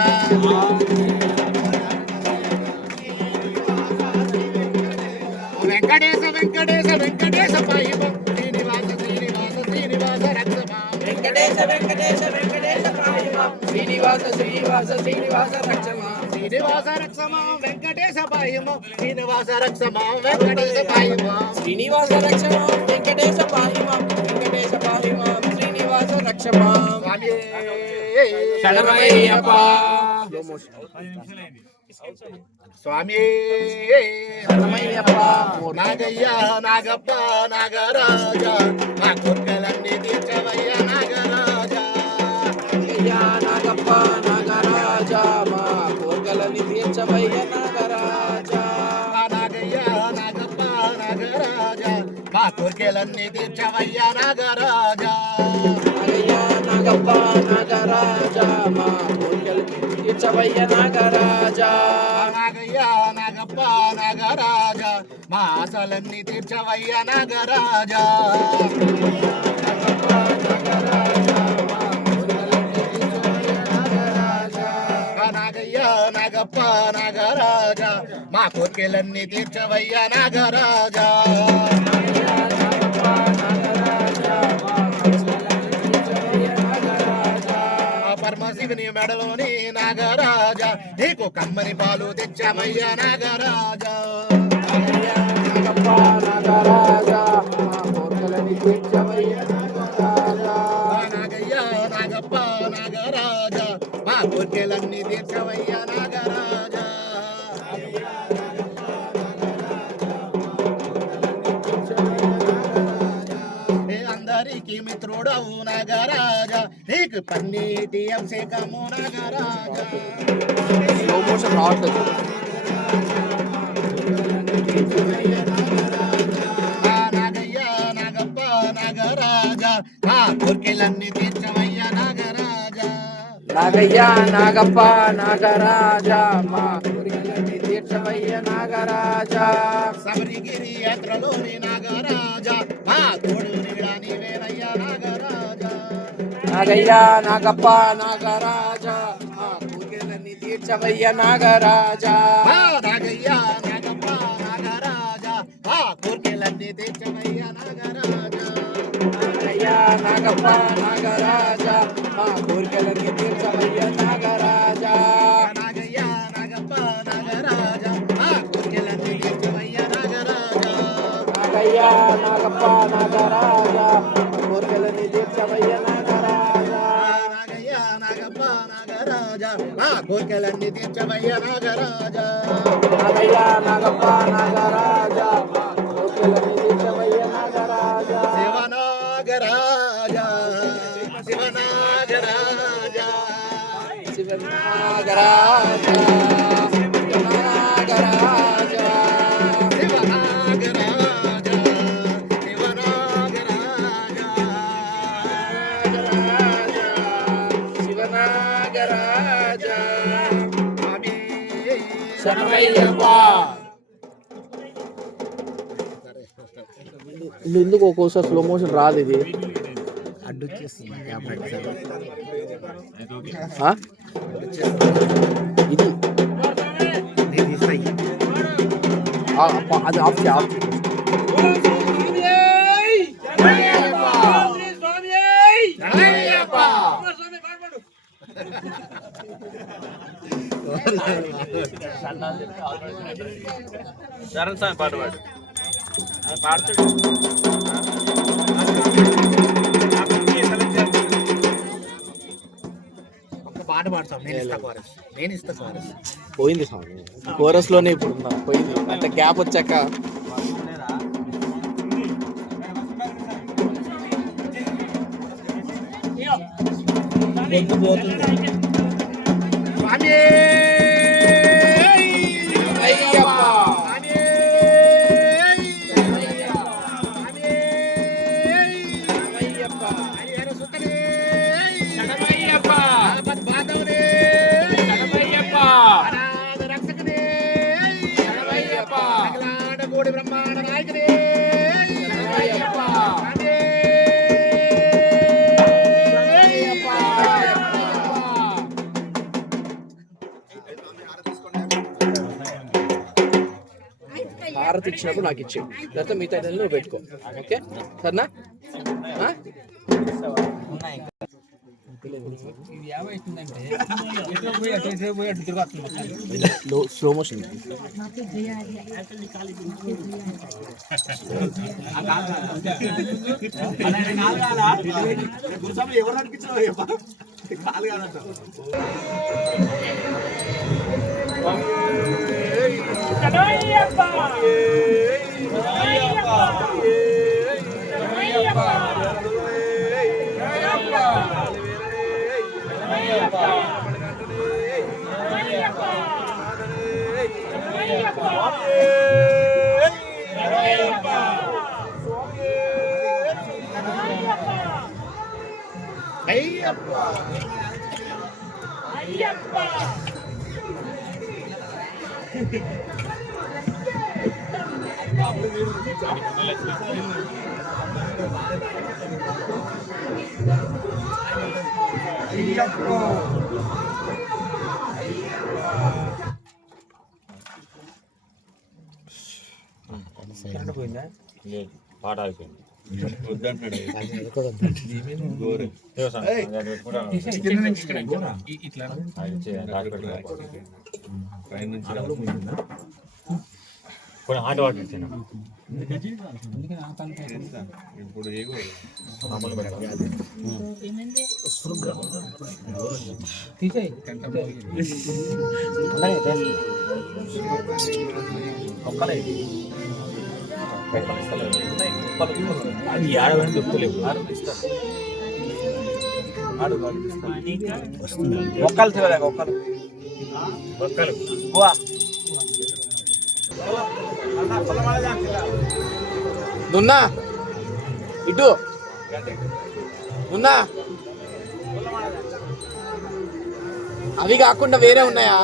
వెంకటేశ వెంకటేశ వెంకటేశ పాయిబం శ్రీనివాస శ్రీనివాస శ్రీనివాస రక్షమా వెంకటేశ వెంకటేశ వెంకటేశ పాహిమా శ్రీనివాస శ్రీనివాస శ్రీనివాస రక్షమా శ్రీనివాస రక్షమా వెంకటేశ పాయిమం శ్రీనివాస రక్షమా వెంకటేశ పాయిమం శ్రీనివాస రక్షమా వెంకటేశ పాహిమా వెంకటేశ పాహిమా శ్రీనివాస రక్షమా స్వామి శరణమయ్యప్ప స్వామి శరణమయ్యప్ప నాగయ్య నాగప్ప నాగరాజ మా కుక్కలన్నీ తీర్చవయ్య నాగరాజ అయ్యా నాగప్ప నాగరాజ మా కోర్గలని తీర్చవయ్య నాగరాజ నాగయ్య నాగప్ప నాగరాజ మా కోర్కెలన్నీ తీర్చవయ్య నాగరాజ అయ్యా నాగప్ప నాగరాజ మా కోర్గలని తీర్చవయ్య నాగరాజ నాగయ్య నాగప్ప నాగరాజ మా ఆశలన్నీ తీర్చవయ్య నాగరాజ నాగయ్య నాగప్ప నాగరాజ మా కోర్కెలన్నీ తీర్చవయ్య నాగరాజ పరమశివుని మెడలోని నాగరాజ నీకు కమ్మని పాలు తెచ్చామయ్య నాగరాజ నాగప్ప నాగరాజ మా కోర్గలని తీర్చవయ్య నాగరాజ నాగయ్య నాగప్ప నాగరాజ మా కోర్కెలన్నీ తీర్చవయ్య నాగరాజ అందరికి మిత్రుడవు నాగరాజ నీకు పన్నీటి అభిషేకము నాగరాజ స్లో మోషన్ రావట్లేదు నాగయ్య నాగప్ప నాగరాజ మా కోర్కెలన్నీ తీర్చవయ్య నాగరాజ నాగయ్య నాగప్ప నాగరాజ మా కోరికలన్నీ తీర్చవయ్య నాగరాజ శబరిగిరి యాత్రలోని నాగరాజ మా తోడు నీవేనయ్య నాగరాజ నాగయ్య నాగప్ప నాగరాజ మా కోరికలన్నీ తీర్చవయ్య నాగరాజ నాగయ్య నాగప్ప నాగరాజ మా కోర్కెలన్నీ తీర్చవయ్య నాగరాజ నాగయ్య నాగప్ప నాగరాజ మా కోరికలన్నీ తీర్చవయ్య నాగరాజ నాగయ్య నాగప్ప నాగరాజ మా కోర్కెలన్నీ తీర్చవయ్య నాగరాజ నాగయ్య నాగప్ప నాగరాజ కోరికలన్నీ తీర్చవయ్య నాగరాజ నాగయ్య నాగప్ప నాగరాజ మా కోర్కెలన్నీ తీర్చవయ్య నాగరాజ నాగయ్య నాగప్ప నాగరాజ మా కోరికలన్నీ తీర్చవయ్య నాగరాజ శివనాగరాజ శివనాగరాజ శివనాగరాజ శివనాగరాజ శివనాగరాజ శివనాగరాజ శివనాగరాజ స్వామి శరణమయ్యప్ప ఎందుకు ఒక్కోసారి స్లో మోషన్ రాదు ఇది ఆ? ఇది అది ఆఫ్ చేయ శరణ్ స్వామి పాట పాడు పాడుతాడు ఒక పాట పాడతాం నేను ఇస్తా కోరస్ నేను ఇస్తా కోరస్ పోయింది స్వామి కోరస్ లోనే ఇప్పుడు ఉందా పోయింది అంత గ్యాప్ వచ్చాక స్వామి అయ్యప్ప అయ్యప్ప హారతి ఇచ్చినప్పుడు నాకు ఇచ్చే తర్వాత మిగతా ఐటెంలు నువ్వు పెట్టుకో. ఓకే సరేనా? స్లో మోషన్ ఎవరు అనిపించిన కాలు కాదంట. పాట అయిపోయింది. కొన్ని హాట్ వాటర్ ఇచ్చాను. ఇప్పుడు ఒక్కలు తీయలేక ఒక్కలు దున్నా ఇటు దున్నా అవి కాకుండా వేరే ఉన్నాయా?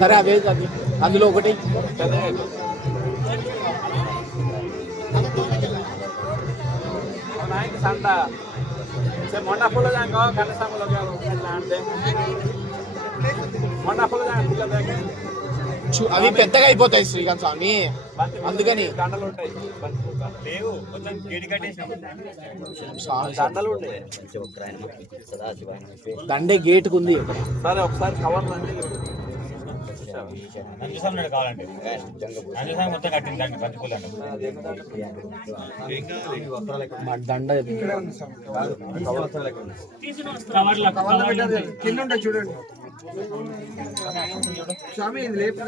సరే అవే అందులో ఒకటి మొన్న ఫుల్ దాకా కనీసంలో మొన్న ఫుల్ దాకా అవి పెద్దగా అయిపోతాయి శ్రీకాంత్ స్వామి, అందుకని దండలు ఉంటాయి. లేవు మొత్తం గేడి కట్టేసినాం. దండలు ఉంటాయి. దండే గేటుకు ఉంది. సరే ఒకసారి కవర్ రండి. నంజుసామి కావాలంటే నంజుసామి మొత్తం కట్టింది దాన్ని బంతిపూలు అంటే దండ కింద ఉంటాయి చూడండి స్వామి. ఇది లేపు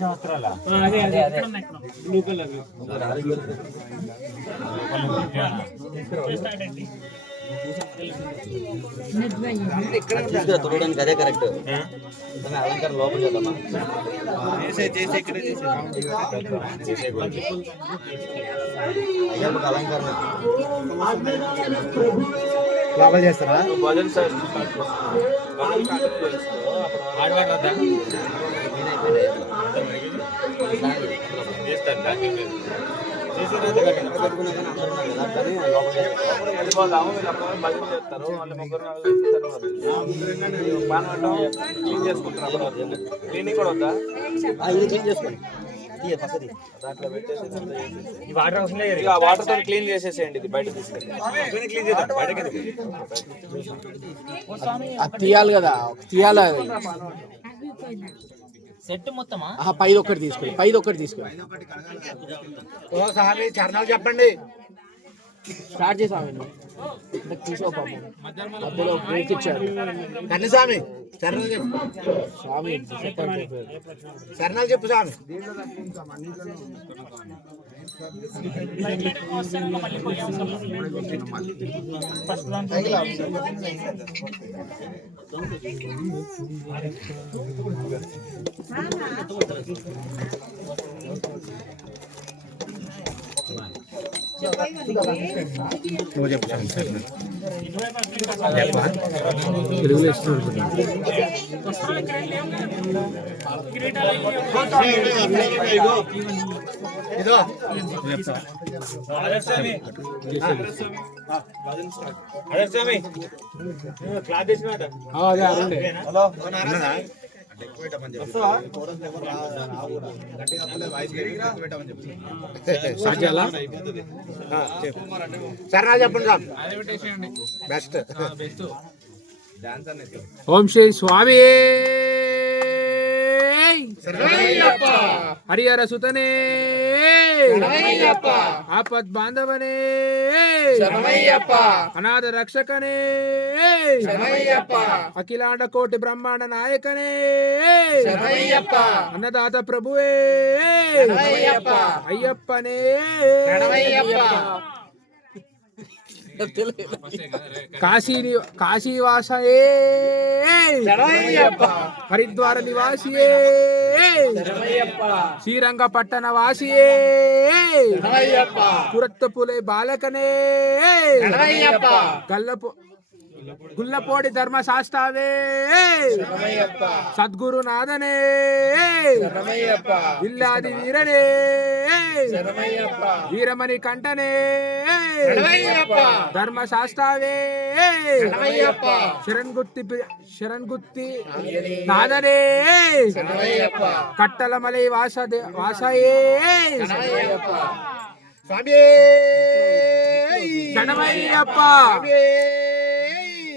సంవత్సరాల తొలగడానికి అదే కరెక్ట్. అలంకారం లోపల చేద్దామా? అలంకారం లోపల చేస్తారా? వెళ్ళిపోదాము. భజన చేస్తారు వాళ్ళు ముగ్గురు క్లీన్ చేసుకుంటారు. క్లీనింగ్ కూడా వద్దా? ఇది క్లీన్ చేసుకోండి. దాంట్లో పెట్టేసి ఈ వాటర్ అవసరం లేదు. ఇక వాటర్ తో క్లీన్ చేసేసేయండి. ఇది బయట తీసుకెళ్ళి క్లీన్ చేద్దాం. బయటకి అది తీయాలి కదా, తీయాలి. సెట్ మొత్తమా? పైది ఒక్కటి తీసుకోండి, పైది ఒక్కటి తీసుకోండి. ఓసారి చరణాలు చెప్పండి. స్టార్ట్ చేసాము. తీసుకో పాపం, మధ్యలో బ్రేక్ ఇచ్చారు. కన్నస్వామి చరణాలు చెప్పు. స్వామి చరణాలు చెప్పు స్వామి. సరే చెప్పండి సార్ బెస్ట్ ఓం శ్రీ స్వామి హరిహర సుతనే ఆపద్ బాంధవనే అనాథ రక్షకనే అఖిలాండ కోటి బ్రహ్మాండ నాయకనే అన్నదాత ప్రభువే అయ్యప్పనే కాశీవాసయే హరిద్వార నివాసియే శ్రీరంగ పట్టణ వాసియే పురత్తపులే బాలకనే గుల్లపోడి ధర్మ శాస్త్రావే సద్గురునాథనే ఇల్లాది వీరనే వీరమణి కంఠనే ధర్మ శాస్త్రావే శరణ్గుత్తి నాదనే కట్టలమలై వాసయే శరణమయ్యప్ప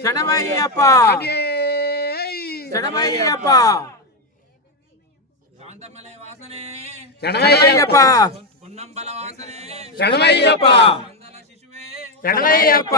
శరణమయ్యప్ప శరణమయ్యప్ప శరణమయ్యప్ప శరణమయ్యప్ప శరణమయ్యప్ప